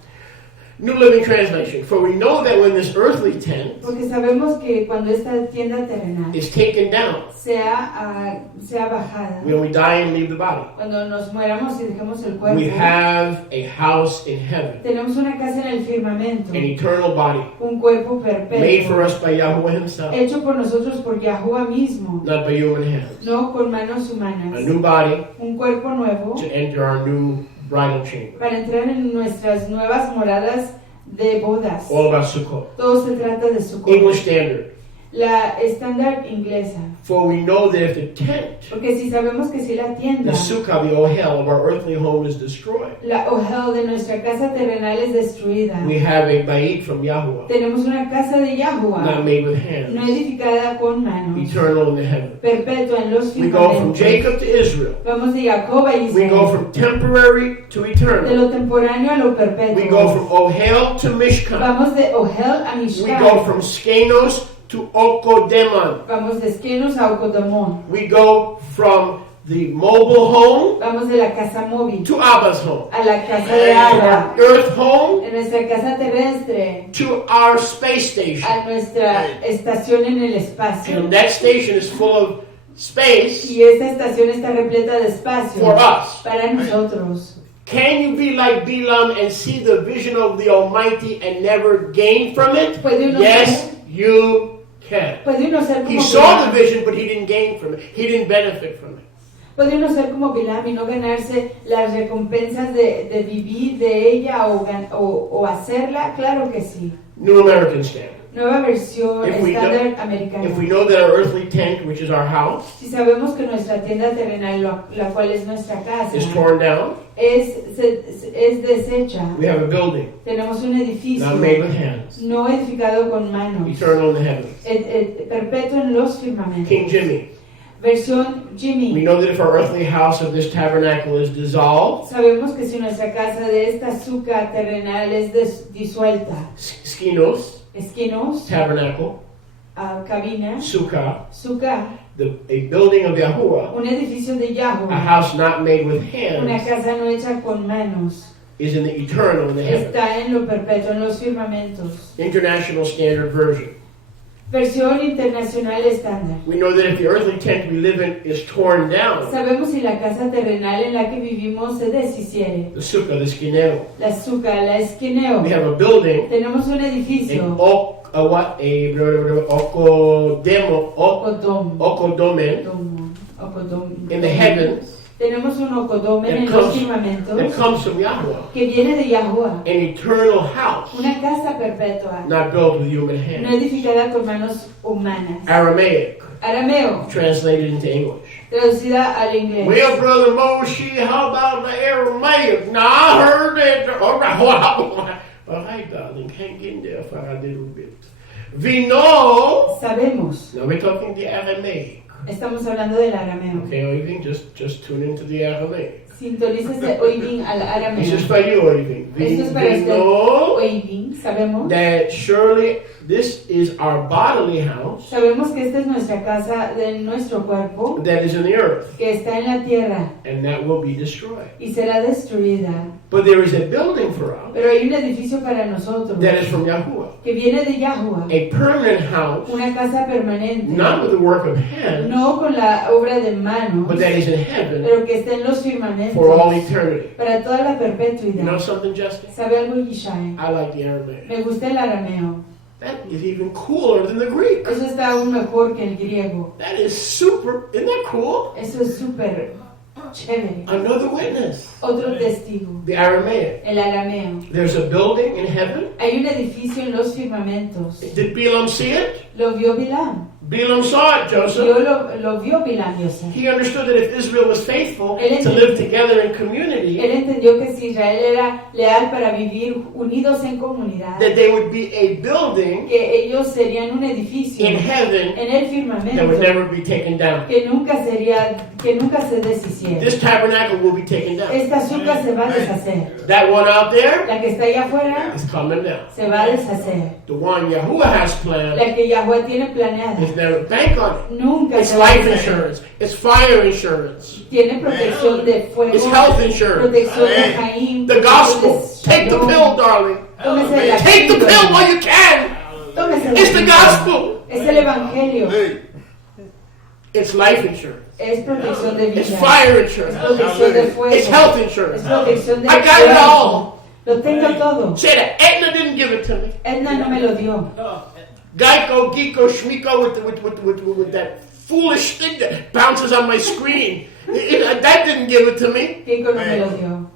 New Living Translation. For we know that when this earthly tent Porque sabemos que cuando esta tienda terrenal is taken down, sea bajada, when we die and leave the body, cuando nos mueramos y dejemos el we cuerpo, have a house in heaven, tenemos una casa en el firmamento, an eternal body, un cuerpo made for perpetuo, us by Yahweh Himself, hecho por nosotros por Yahuwah mismo, not by human hands. no con manos A humanas, new body un cuerpo nuevo to enter our new bridal chamber. para entrar en nuestras nuevas moradas de bodas. All about Sukkot. Todo se trata de su English Standard. La estándar inglesa. For we know that if the tent, Porque si sabemos que si la tienda, the sukkah, the ohel of our earthly home is destroyed, la ohel de nuestra casa terrenal es destruida, we have a bait from Yahweh, tenemos una casa de Yahuwah, not made with no hands, edificada con manos, eternal in the heaven. perpetua en los We go from firmamentos. Jacob to Israel. Vamos de Jacob a We go Israel, from temporary to de eternal. lo temporáneo a lo We go perpetuo. from ohel to Mishkan. Vamos de ohel a We go Mishkan, from skenos to okodemon. vamos de Esquenos a Ocodomón, We go from the mobile home vamos de la casa móvil to Abba's home. a la casa de Abba, Our earth home de nuestra casa terrestre to our space station. a nuestra estación en el espacio. And that station is full of space Y esta estación está repleta de espacio for us. para nosotros. Can you be like Balaam and see the vision of the Almighty and never gain from it? ¿Puede uno Yes, you can. Puede uno ser He como saw the Bilam, vision, but he didn't gain from it. He didn't benefit from it. puede uno ser como Bilam y no ganarse las recompensas de vivir de ella o hacerla. Claro que sí. New American Standard. Nueva versión If we estándar If we americana. know that our earthly tent, which is our house, Si sabemos que nuestra tienda terrenal, la cual es nuestra casa, is torn down, es deshecha, we have a building tenemos un edificio not made with hands, no edificado con manos, eternal in the heavens. perpetuo en los firmamentos. King Jimmy, Versión We Jimmy. know that if our earthly house of this tabernacle is dissolved, Sabemos que si nuestra casa de esta azúcar terrenal es disuelta, skinos, esquinos, tabernacle, cabina, sukkah, sukkah, a building of Yahuwah, un edificio de a Yahweh, house not made with una hands, casa no hecha con manos, is in the eternal, in the heavens. está en lo perpetuo, en los firmamentos. International Standard Version. Versión internacional estándar. We know that if the earthly tent we live in is torn down, Sabemos si la casa terrenal en la que vivimos se deshiciere. the sukkah, the skineo, La azúcar, la esquineo. we have a building, Tenemos un an edificio. okodomen Ocodom. in the heavens Tenemos un ocodomen It en los comes- that firmamentos comes from Yahweh, que viene de Yahuwah. an eternal house, Una casa perpetua, not built with human no hands. edificada con manos humanas. Aramaic, Arameo, translated into English. traducida al inglés. Well, Brother Moshe, how about the Aramaic? Now, I heard that. All right, darling, hang in there for a little bit. We know. Sabemos, Now we're talking the Aramaic. estamos hablando del arameo. Okay, Oivin, just tune into the Aramaic. Sintonícese Oivin al arameo. This is for you, Oivin. Esto es para We usted. know Oivin, sabemos. that surely this is our bodily house Sabemos que esta es nuestra casa de nuestro cuerpo, that is in the earth, que está en la tierra and that will be destroyed. y será destruida. But there is a building for us Pero hay un edificio para nosotros that is from Yahuwah, que viene de Yahuwah, a permanent house, una casa permanente, not with the work of hands, no con la obra de manos, but that is in heaven pero que está en los firmamentos for all eternity. para toda la You know perpetuidad. something, Justin? ¿Sabe algo, Yishai? I like the Aramaic. Me gusta el arameo. That is even cooler than the Greek. Eso está aún mejor que el griego. That is super. Isn't that cool? Eso es súper chévere. Another witness. Otro testigo, The Aramaic. el arameo. There's a building in heaven. Hay un edificio en los firmamentos. Did Balaam see it? Lo vio Bilam. Balaam saw it, Joseph. Lo vio Bilam, Yosef. He understood that if Israel was faithful Él to live together in community, Él entendió que si Israel era leal para vivir unidos en comunidad, that there would be a building que ellos serían un edificio in heaven en el that would firmamento never be taken down. que nunca se deshiciera. This tabernacle will be taken down. Esta azúcar se va a deshacer. That one out there La que está allá afuera is coming down. se va a deshacer. The one Yahuwah has planned La que Yahweh tiene planeada is never bank on it. nunca It's se va a life deshacer. insurance. It's fire insurance. Tiene protección de fuego, It's health insurance. protección de Caín, The gospel. protección de Take the Shalom. pill, darling. Tómese la Take the píldora. pill while you can. Tómese la It's the píldora. gospel. Es el evangelio. It's life insurance. Es protección de It's vida. fire Es insurance. protección de fuego. It's health Es insurance. protección de I got it cuerpo. all. Lo tengo todo. Say that. Edna didn't give it to me. Edna no me lo dio. Geico, Geeko, Schmiko with that foolish thing that bounces on my screen. That didn't give it to me. Kiko no me lo dio.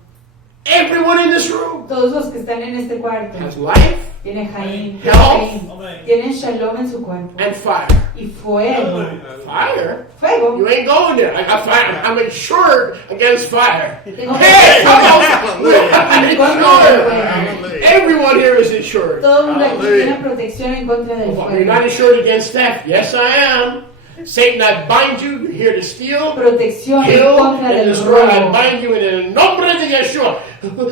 Everyone in this room Todos los que están en este cuarto has life tienen Jaín, Health. tienen Shalom en su cuerpo and fire. y fuego. Fire? Fuego. You ain't going there. I got fire. I'm insured against fire. Tengo Hey, protección come on. I'm en contra del insured. fuego. Everyone here is insured. Todo el mundo aquí tiene protección en contra del You're not fuego. insured against theft. Yes, I am. Satan, I bind you. You're here to steal, Protección en kill, contra and del destroy. I robo. bind you in the nombre de Yeshua.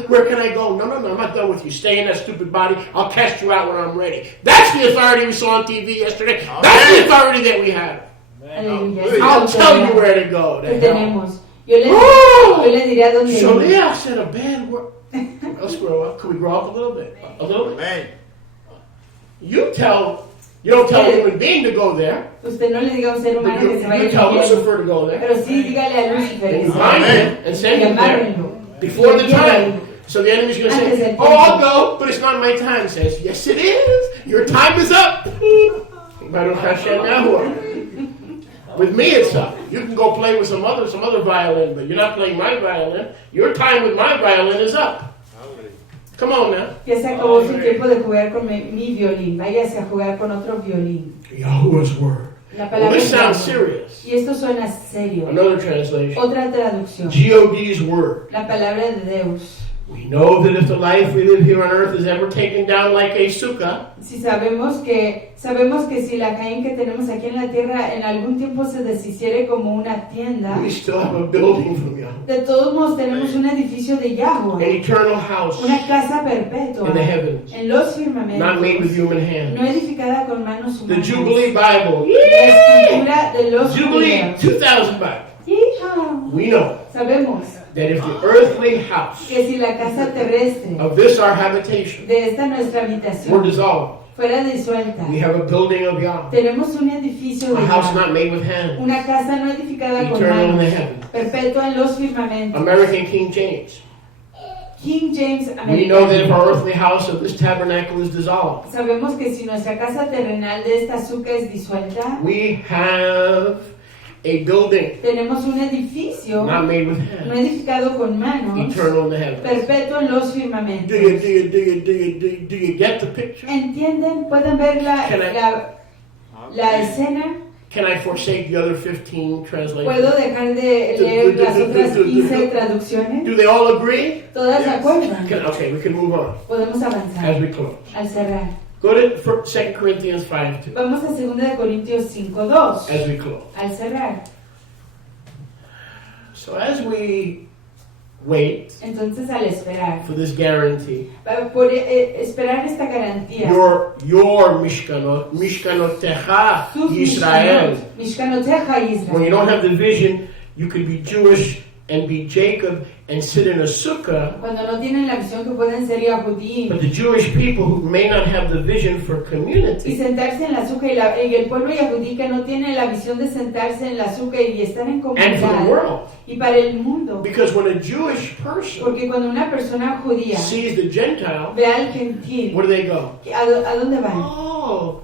Where can I go? No, I'm not done with you. Stay in that stupid body. I'll cast you out when I'm ready. That's the authority we saw on TV yesterday. That's the authority that we have. Aleluya. I'll tell you where to go. Que To hell. tenemos. Yo Woo! le diré a dónde ir. Shaliach said a bad word. Let's grow up. Can we grow up a little bit? A little bit. You don't tell a human being to go there. Usted no le diga a un ser humano But que se vaya you al tell infierno. Lucifer to go there. Pero sí dígale a Lucifer que And se bind vaya. him and send Y him there amárrenlo. before the Y llévenlo. time. So the enemy's going to Antes say, del oh, tiempo. I'll go, but it's not my time. Says, yes, it is. Your time is up. Baruch Hashem Yahuwah. With me, it's up. You can go play with some other violin, but you're not playing my violin. Your time with my violin is up. Come on now. Ya se acabó su tiempo de jugar con mi violín. Váyase a jugar con otro violín. Yahuwah's word. La Well, palabra this es sounds Yahweh. serious. Y esto suena serio. Another translation. Otra traducción. God's word. La palabra de Deus. We know that if the life we live here on earth is ever taken down like a sukkah, Si sabemos que si la Caín que tenemos aquí en la tierra en algún tiempo se deshiciere como una tienda, we still have a building from Yahweh, de todos modos tenemos un edificio de an Yahweh, eternal house una casa perpetua in the heavens, en los not made firmamentos, with human no hands. edificada con manos The humanas. Jubilee Bible, La escritura de los Jubilee judíos. 2000 Bible. Hija. We know Sabemos that if the earthly house que si la casa terrestre of this our habitation de esta nuestra were habitación dissolved, fuera disuelta, we have a building of Yahweh, tenemos un edificio a de house Yahweh, not made with hands, una casa no edificada con eternal in the manos, heavens. perpetua en los firmamentos. American King James. King James We know that if americano. our earthly house of this tabernacle is dissolved, Sabemos que si nuestra casa terrenal de esta azúcar es disuelta, we have a building tenemos un edificio not made with no hands, edificado con manos, eternal in the heavens. perpetuo en los Do firmamentos. you get the picture? ¿Entienden? ¿Pueden ver la escena? Can I forsake the other 15 translations? ¿Puedo dejar de leer las otras 15 traducciones? Do they all agree? ¿Todas se acuerdan? Okay, we can move on Podemos avanzar as we close. al cerrar. Go to 2 Corinthians 5:2 Vamos a 2 de Corintios 5:2 as we close. al cerrar. So as we wait Entonces al esperar, for this guarantee, por esperar esta garantía, your Mishkanotecha sus Israel. Mishkanoteja When you Israel. don't have the vision, you could be Jewish and be Jacob and sit in a sukkah. Cuando no tienen la visión que pueden ser Yahudim But the Jewish people who may not have the vision for y community sentarse en la azúcar y el pueblo Yahudí que no tiene la visión de sentarse en la azúcar y estar en and for the comunidad world. y para el mundo. Because when a Jewish person Porque cuando una persona judía sees the Gentile, ve al gentil, where do they go? ¿a dónde van? Oh,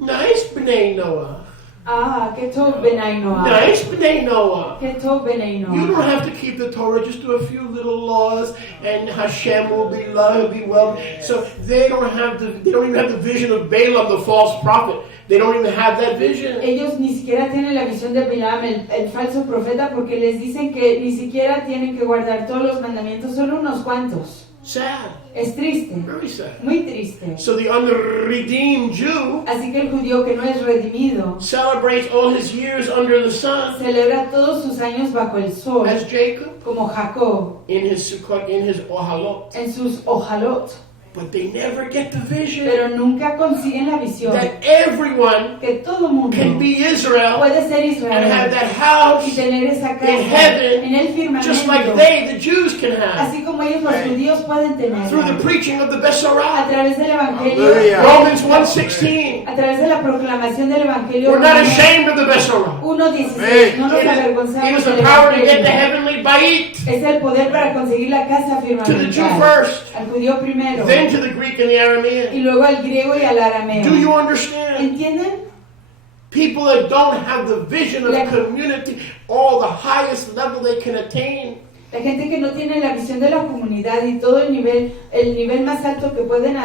nice B'nai Noah. Ah, que tov benai Noah. Nice B'nai Noah. Que tov benai You Noah. don't have to keep the Torah, just do a few little laws, and Hashem will be loved, be well. So they don't even have the vision of Balaam, the false prophet. They don't even have that vision. Ellos ni siquiera tienen la visión de Bilam, el falso profeta, porque les dicen que ni siquiera tienen que guardar todos los mandamientos, solo unos cuantos. Sad, Es triste, very sad. muy triste. So the unredeemed Jew Así que el judío que no es redimido celebrates all his years under the sun celebra todos sus años bajo el sol, as Jacob como Jacob, in his Sukkot, in his Ohalot. en sus ojalot, But they never get the vision pero nunca consiguen la visión that everyone que todo mundo can be Israel puede ser and have Israel that house y tener esa in casa heaven, en el just like firmamento, they, the Jews, can have así como ellos los judíos pueden through the tener preaching of the a Besorah. través del evangelio, Hallelujah. Romans 1:16. a través de la proclamación del evangelio. We're not Romanos ashamed of the Besorah. 1:16. No nos It avergonzamos is the del power to get the evangelio. heavenly bait. Es el poder para conseguir la casa To the Jew firmamental. first, Al judío primero then to the Greek and the y Aramean. luego al griego y al arameo. Do you understand? ¿Entienden? People that don't have the vision of La- community, all the highest level they can attain, La gente que no tiene la visión de la comunidad y todo el nivel más alto que pueden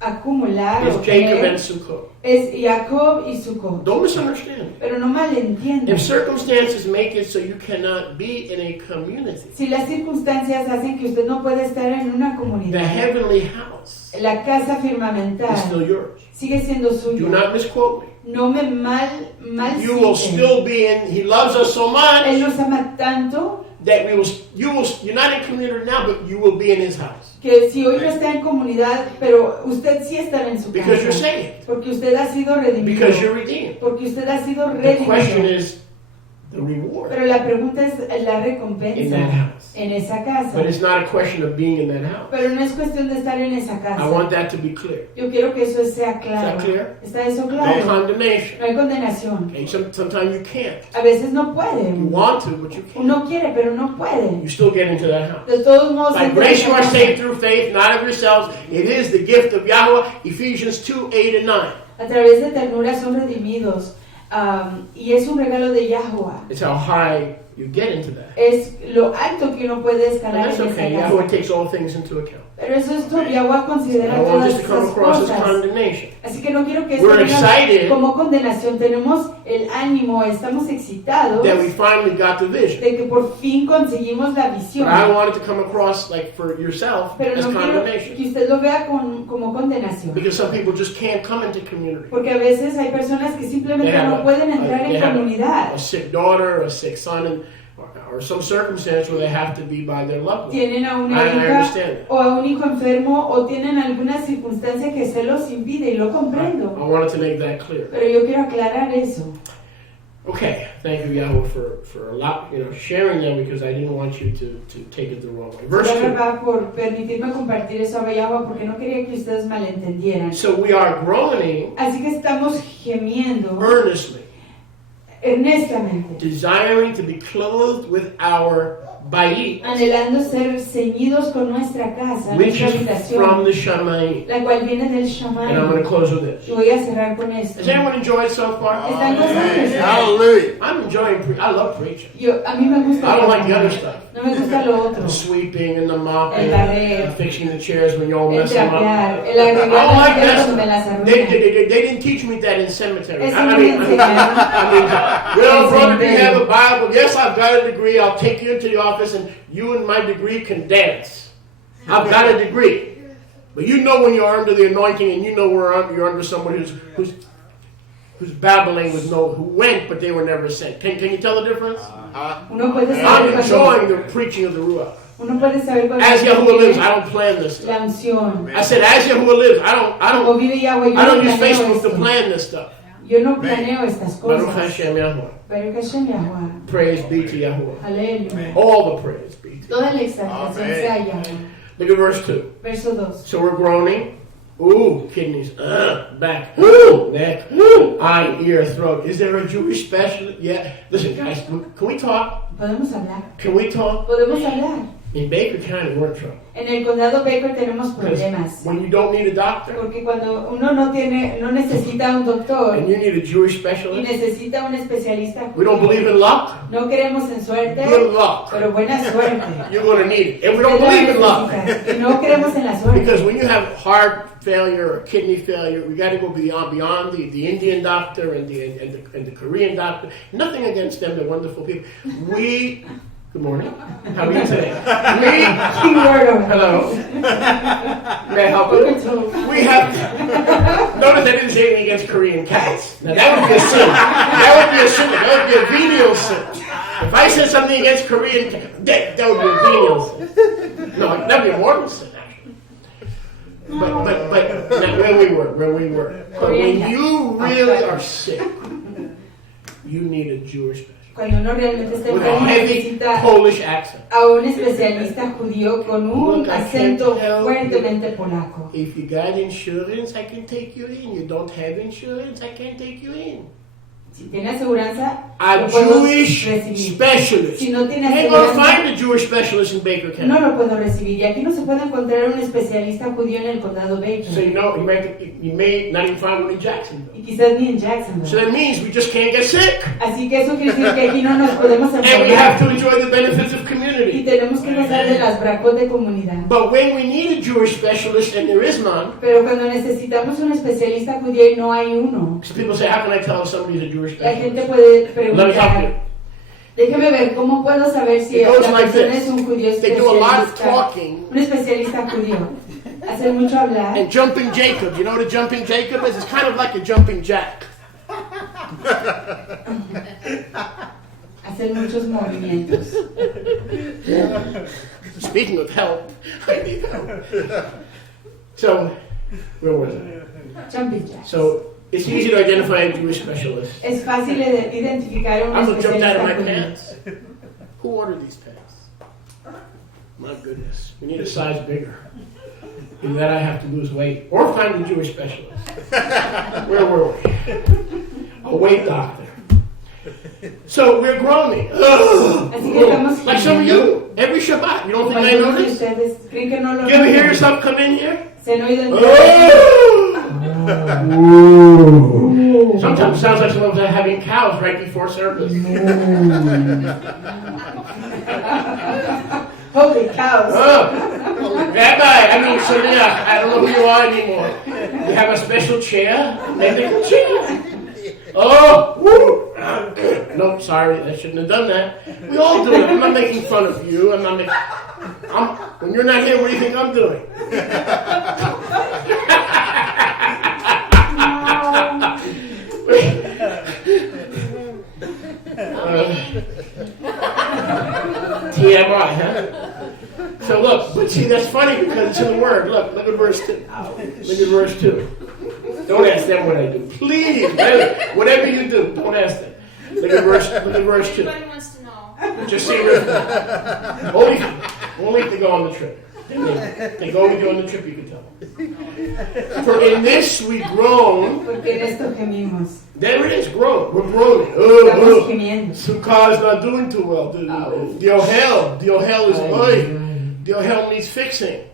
acumular is o Jacob tener and Sukkot. es Jacob y Sukkot. Don't misunderstand. Pero no malentiendan. If circumstances make it so you cannot be in a community, Si las circunstancias hacen que usted no pueda estar en una the comunidad, heavenly house la casa is still firmamental yours. sigue siendo Do suya. not misquote me. No me You will citen. still be in. He loves us so Él much nos ama tanto that you're not in community now, but you will be in His house que si hoy no está en comunidad, pero usted sí estará en su because you're casa. saved, Porque usted ha sido redimido. because you're redeemed. Porque usted ha sido The question redimido. is the reward Pero la pregunta es la in recompensa that house. en esa casa. But it's not a question of being in that house. Pero no es cuestión de estar en esa I casa. want that to be clear. Yo quiero que eso sea claro. Is that clear? ¿Está eso No claro? condemnation. No hay condenación. Okay, sometimes you can't. A veces no puede. You want to, but you can't. Uno quiere, pero no puede. You still get into that house. De todos modos, By entra grace en you esa are casa. saved through faith, not of yourselves. It is the gift of Yahweh. Ephesians 2:8-9. A través de ternura son redimidos. Y es un regalo de Yahweh. It's how high you get into that. Es lo alto que uno puede And escalar that's en okay. esa Yahweh casa. takes all things into account. Pero eso es Tobiawa I considera don't want todas this to come esas across as cosas. condemnation. Así que no quiero que esto We're venga excited como condenación. Tenemos el ánimo, estamos excitados that we finally got the vision. de que por fin conseguimos la visión. But I don't want it to come across like for yourself Pero as no quiero condemnation. que usted lo vea como condenación. Because some people just can't come into community. Porque a veces hay personas que simplemente They have no pueden entrar they en have comunidad. a sick daughter, a sick son, or some circumstance where they have to be by their loved one. Tienen a una I hija understand. o a un hijo enfermo o tienen alguna circunstancia que se los impide y lo I comprendo. wanted to make that clear. Pero yo quiero aclarar eso. Okay, thank you, Yahweh, for sharing that because I didn't want you to take it the wrong way. Verse 2. Gracias por permitirme compartir eso a Yahweh porque no quería que ustedes malentendieran. So we are groaning Así que estamos gemiendo earnestly, earnestamente, desiring to be clothed with our bayit, anhelando ser ceñidos con nuestra casa, which nuestra is from habitación, the Shamayim. la cual viene del And I'm going Shammai. to close with Y this. voy a cerrar con esto. Has anyone enjoyed so far? ¿Están gozando? Hallelujah. I'm enjoying. I love preaching. A mí me gusta. I don't like the other stuff. No me gusta lo otro. The sweeping and the mopping, El barrer. and fixing the chairs when you all El mess them up. trapear, el I arreglar don't las like cosas that. cuando me las They arruinan. didn't teach me that in cemetery. Eso no me enseñaron. Well, brother, do you have a Bible? Yes, I've got a degree. I'll take you into the office and you and my degree can dance. I've got a degree. But you know when you're under the anointing and you know you're under someone who's babbling with who went but they were never sent. Can you tell the difference? Uno puede I'm saber enjoying cuando, the preaching of the Ruach. uno puede saber cuando As Yahuwah lives, I tiene don't plan this la stuff. unción. I said, as Yahuwah lives, I O don't vive Yahweh, yo I no don't use planeo Facebook to esto. plan this stuff. Yo no planeo estas Baruch cosas. Hashem Yahuwah. Pero que Hashem Yahweh. Praise be to Yahuwah. Aleluya. All the praise be to Toda la exaltación Amén. sea a Yahweh. Look at verse 2. Verso 2. So we're groaning. Ooh, kidneys. Back. Ooh, neck. Ooh, eye, ear, throat. Is there a Jewish specialist? Yeah. Listen, guys, can we talk? Podemos hablar. Can we talk? Podemos hablar. In Baker County, we're in trouble. En el condado Baker tenemos 'Cause problemas. when you don't need a doctor Porque cuando uno no necesita un doctor and you need a Jewish y specialist, necesita un especialista, we don't believe in luck. no queremos en suerte, Good luck. pero buena suerte. You're going to need it. And we Usted don't la believe in luck. necesita. Y no creemos en la suerte. Because when you have heart failure or kidney failure, we got to go beyond the Indian doctor and the Korean doctor. Nothing against them; they're wonderful people. Good morning. How are you today? Hello. May I help you? We have. Notice I didn't say anything against Korean cats. Now that would be a sin. That would be a sin. That would be a venial sin. If I said something against Korean cats, that would be a venial sin. No, that would be a mortal sin. But now, where we were. But when you really are sick, you need a Jewish specialist Cuando uno realmente está with a enfermo heavy necesita Polish accent. a un especialista judío con un Look, I acento can't help fuertemente polaco. If you got insurance, I can take you in. You don't have insurance, I can't take you in. Si tiene aseguranza, A lo puedo Jewish recibir. specialist. Si no tiene You ain't gonna aseguranza, find a Jewish specialist in Baker County. no lo puedo recibir. Y aquí no se puede encontrar un especialista judío en el condado So Baker. you may not even find one in Jacksonville. Y quizás ni en So Jacksonville. that means we just can't get sick. Así que eso quiere decir que aquí no nos podemos And we have to enfermar. enjoy the benefits of Y community. tenemos que gozar de las bracos de comunidad. But when we need a Jewish specialist and there is none, Pero cuando necesitamos un especialista judío y no hay uno, so people say, how can I tell if somebody's a Jewish la specialist? gente puede Let me help preguntar, you. déjeme ver cómo puedo saber si It goes la like persona this. es un judío They do a lot of especialista, talking un especialista judío. Hacer mucho hablar. and jumping Jacob. You know what a jumping Jacob is? It's kind of like a jumping jack. Hacer muchos movimientos. Speaking of help, I need help. So, where was it? Jumping jacks. So, it's easy to identify a Jewish specialist. Es fácil de identificar a un I'm gonna jump out of my especialista judío. pants. Who ordered these pants? My goodness, we need a size bigger. In that I have to lose weight or find a Jewish specialist. Where were we? A weight doctor. So we're groaning. Así que estamos Like some of you, every Shabbat. You don't think I Algunos de notice? ustedes creen que no lo You ever hear notan. yourself come in here? Se han oído en Sometimes it sounds like someone's having cows right before service. Holy cows. Rabbi, Sonia, I don't know who you are anymore. You have a special chair? Medical chair? Oh, woo. No, sorry, I shouldn't have done that. We all do it. I'm not making fun of you. When you're not here, what do you think I'm doing? TMI, huh? So look, but see, that's funny because it's in the Word. Look at verse 2. Look at verse 2. Don't ask them what I do. Please, whatever you do, don't ask them. Look at verse 2. Everybody wants to know. Just see only if they go on the trip. They go with you on the trip, you can tell them. For in this we groan. Porque en esto gemimos. There it is, groan. We're groaning. Estamos gimiendo. Sukkah is not doing too well. The ohel is the ohel needs fixing.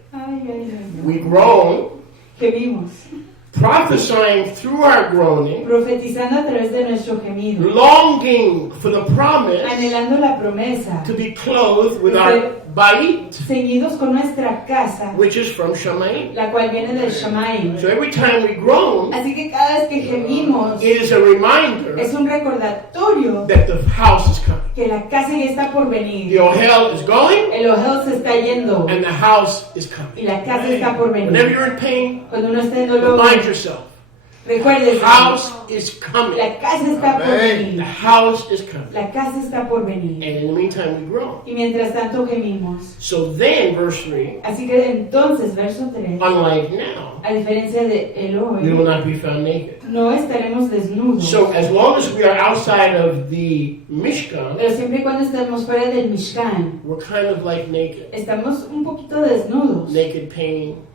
We groan. Gemimos. Prophesying through our groaning, profetizando a través de nuestro gemido, longing for the promise, anhelando la promesa, to be clothed with our bait, ceñidos con nuestra casa, which is from Shamayim. La cual viene del Shamayim. So every time we groan, así que cada vez que gemimos, it is a reminder, es un recordatorio, that the house is coming. Que la casa ya está por venir. The ohel is going, el ohel se está yendo, and the house is coming. Y la casa está por venir. Whenever you're in pain, cuando uno esté en dolor, remind yourself. Recuerde, the house is coming. La casa está por venir. The house is coming. La casa está por venir. And in the meantime, we groan. Y mientras tanto gemimos. So then, verse 3. Así que entonces, verso 3. Unlike now, a diferencia de el hoy, we will not be found naked. No estaremos desnudos. So as long as we are outside of the Mishkan, pero siempre y cuando estemos fuera del Mishkan, we're kind of like naked. Estamos un poquito desnudos. Naked pain.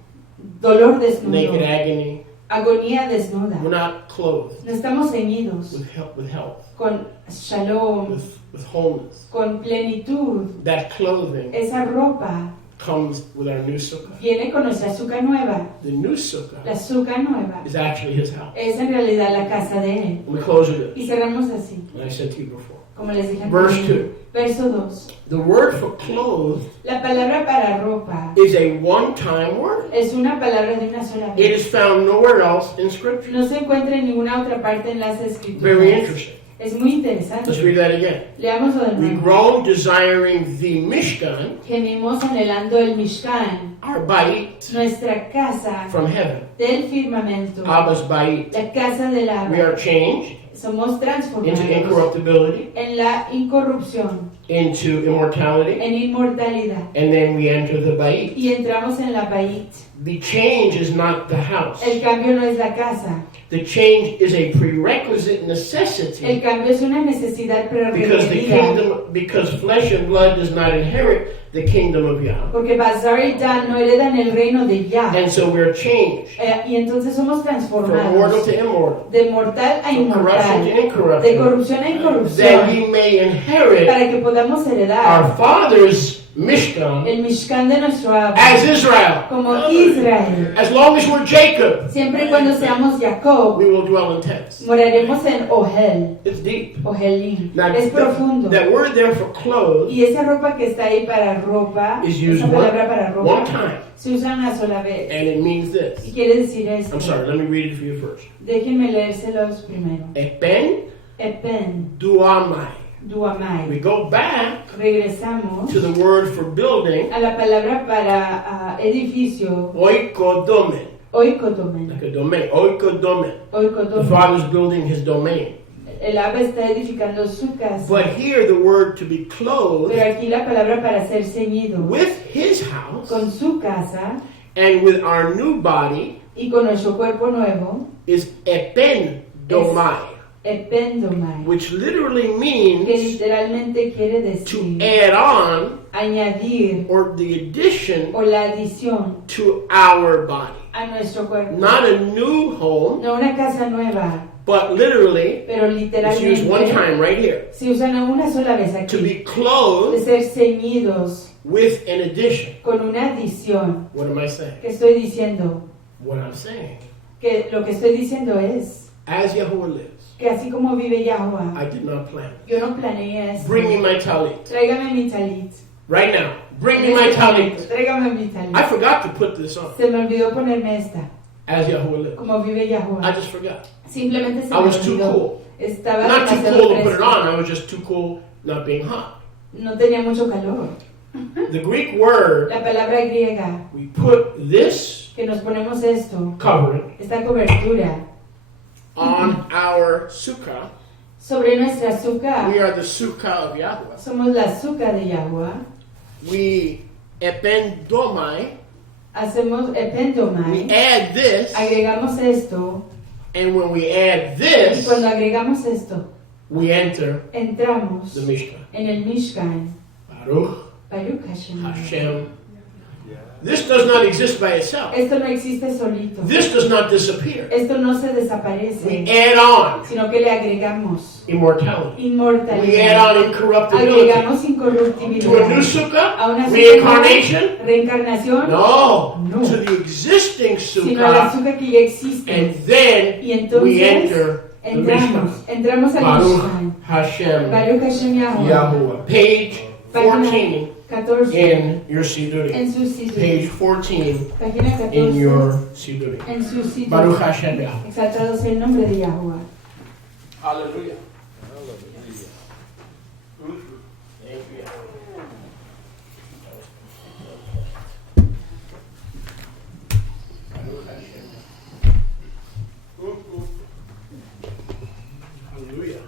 Dolor desnudo. Naked agony. Agonía desnuda. We're not clothed. No estamos ceñidos. With health. Con shalom. With wholeness. Con plenitud. That clothing. Esa ropa. Comes with our new sukkah. Viene con nuestra sukkah nueva. The new sukkah. La sukkah nueva. Is actually his house. Es en realidad la casa de él. And we close with Y cerramos así. Like I said to you before. Como les dije Verse 2. Verso 2. The word for clothed. La palabra para ropa. Is a one-time word. Es una palabra de una sola vez. It is found nowhere else in Scripture. No se encuentra en ninguna otra parte en las Escrituras. Very interesting. Es muy interesante. Let's read that again. Leámoslo de nuevo. We groan desiring the Mishkan. Gemimos anhelando el Mishkan. Our bait. Nuestra casa. From heaven. Del firmamento. Abba's bait. La casa del Abba. We are changed. Somos transformados. Into incorruptibility. En la incorrupción. Into immortality. En inmortalidad. And then we enter the bait. Y entramos en la bait. The change is not the house. El cambio no es la casa. The change is a prerequisite necessity. El cambio es una necesidad prerequerida. Because flesh and blood does not inherit the kingdom of Yah. Porque Bazar y Dan no heredan el reino de Yah. And so we're changed. Y entonces somos transformados. From mortal to immortal. De mortal a inmortal. To incorruption. De corrupción a incorrupción. That we may inherit. Para que podamos heredar. Our Father's Mishkan. El Mishkan de nuestro Abba. As Israel. Como Israel. As long as we're Jacob. Siempre y cuando seamos Jacob. We will dwell in tents. Moraremos en Ohel. It's deep. Ohelim. Now, es profundo. That word there for clothes. Y esa ropa que está ahí para ropa. Is used esa palabra para ropa. One time. Se usa una sola vez. And it means this. Y quiere decir esto. I'm sorry, let me read it for you first. Déjenme leérselos primero. Epen. Epen. Duamai. Duamai. We go back. Regresamos. To the word for building. A la palabra para edificio. Oikodomen. Oikodomen. Like a domain. Oikodomen. Oikodomen. The Father's building his domain. El Abba está edificando su casa. But here the word to be clothed. Pero aquí la palabra para ser ceñido. With his house. Con su casa. And with our new body. Y con nuestro cuerpo nuevo. Is epen domai. Ependomai. Which literally means. Que literalmente quiere decir. To add on. Añadir. Or the addition. O la adición. To our body. A nuestro cuerpo. Not a new home. No una casa nueva. But literally, pero literalmente, it's used one time right here. Se usan una sola vez aquí. To be clothed. De ser ceñidos. With an addition. Con una adición. What am I saying? ¿Qué estoy diciendo? What I'm saying. Que lo que estoy diciendo es. As Yahuwah lives. Que así como vive Yahuwah. I did not plan. Yo no planeé esto. Bring me my talit. Tráigame mi talit. Right now. Bring En me my este momento, talit. tráigame mi talit. I forgot to put this on. Se me olvidó ponerme esta, As Yahuwah lives. como vive I Yahuwah. just forgot. Simplemente se I me was too olvidó. cool. Estaba Not too demasiado cool to put it fresco. on. I was just too cool not being hot. No tenía mucho calor. The Greek word, La palabra griega, we put this que nos ponemos esto, covering esta cobertura, on our sukkah. sobre nuestra We azúcar. are the sukkah of Yahweh. Somos la azúcar de Yahuwah. We ependomai. Hacemos We epentomai. add this, Agregamos esto. and when we add Y this, cuando agregamos esto, we enter entramos the Mishkan. en el Mishkan. Baruch Baruch Hashem. Hashem. This does not exist by itself. Esto no existe solito. This does not disappear. Esto no se We desaparece, add on sino que le agregamos immortality. We add inmortalidad. on incorruptibility. Agregamos To a new incorruptibilidad. sukkah, A una azúcar, reincarnation. reencarnación, No, No. to the existing sino al sukkah, azúcar que ya existe. and then Y we entonces enter the entramos Mishkan. al Baruch Mishkan. Hashem Baruch Hashem Yahuwah. Yahuwah. Page 14 14 in your Siduri. en su sitio. Page 14 Página in 14 your Siduri. en su sitio. Baruch Hashem Yahuwah. Exaltado sea el nombre de Yahuwah. Hallelujah. Thank you. Baruch Hashem. Hallelujah.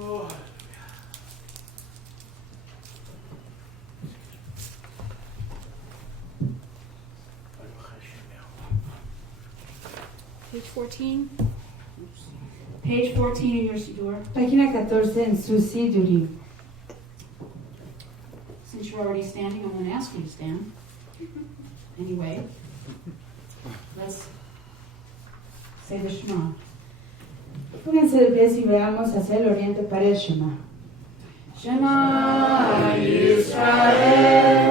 Oh. Page 14. Page 14 in your Siddur. Página 14 en su Siduri. Since you're already standing, I'm going to ask you to stand. Anyway, let's say the Shema. Pónganse de pies y veamos hacia el oriente para el Shema. Shema Yisrael.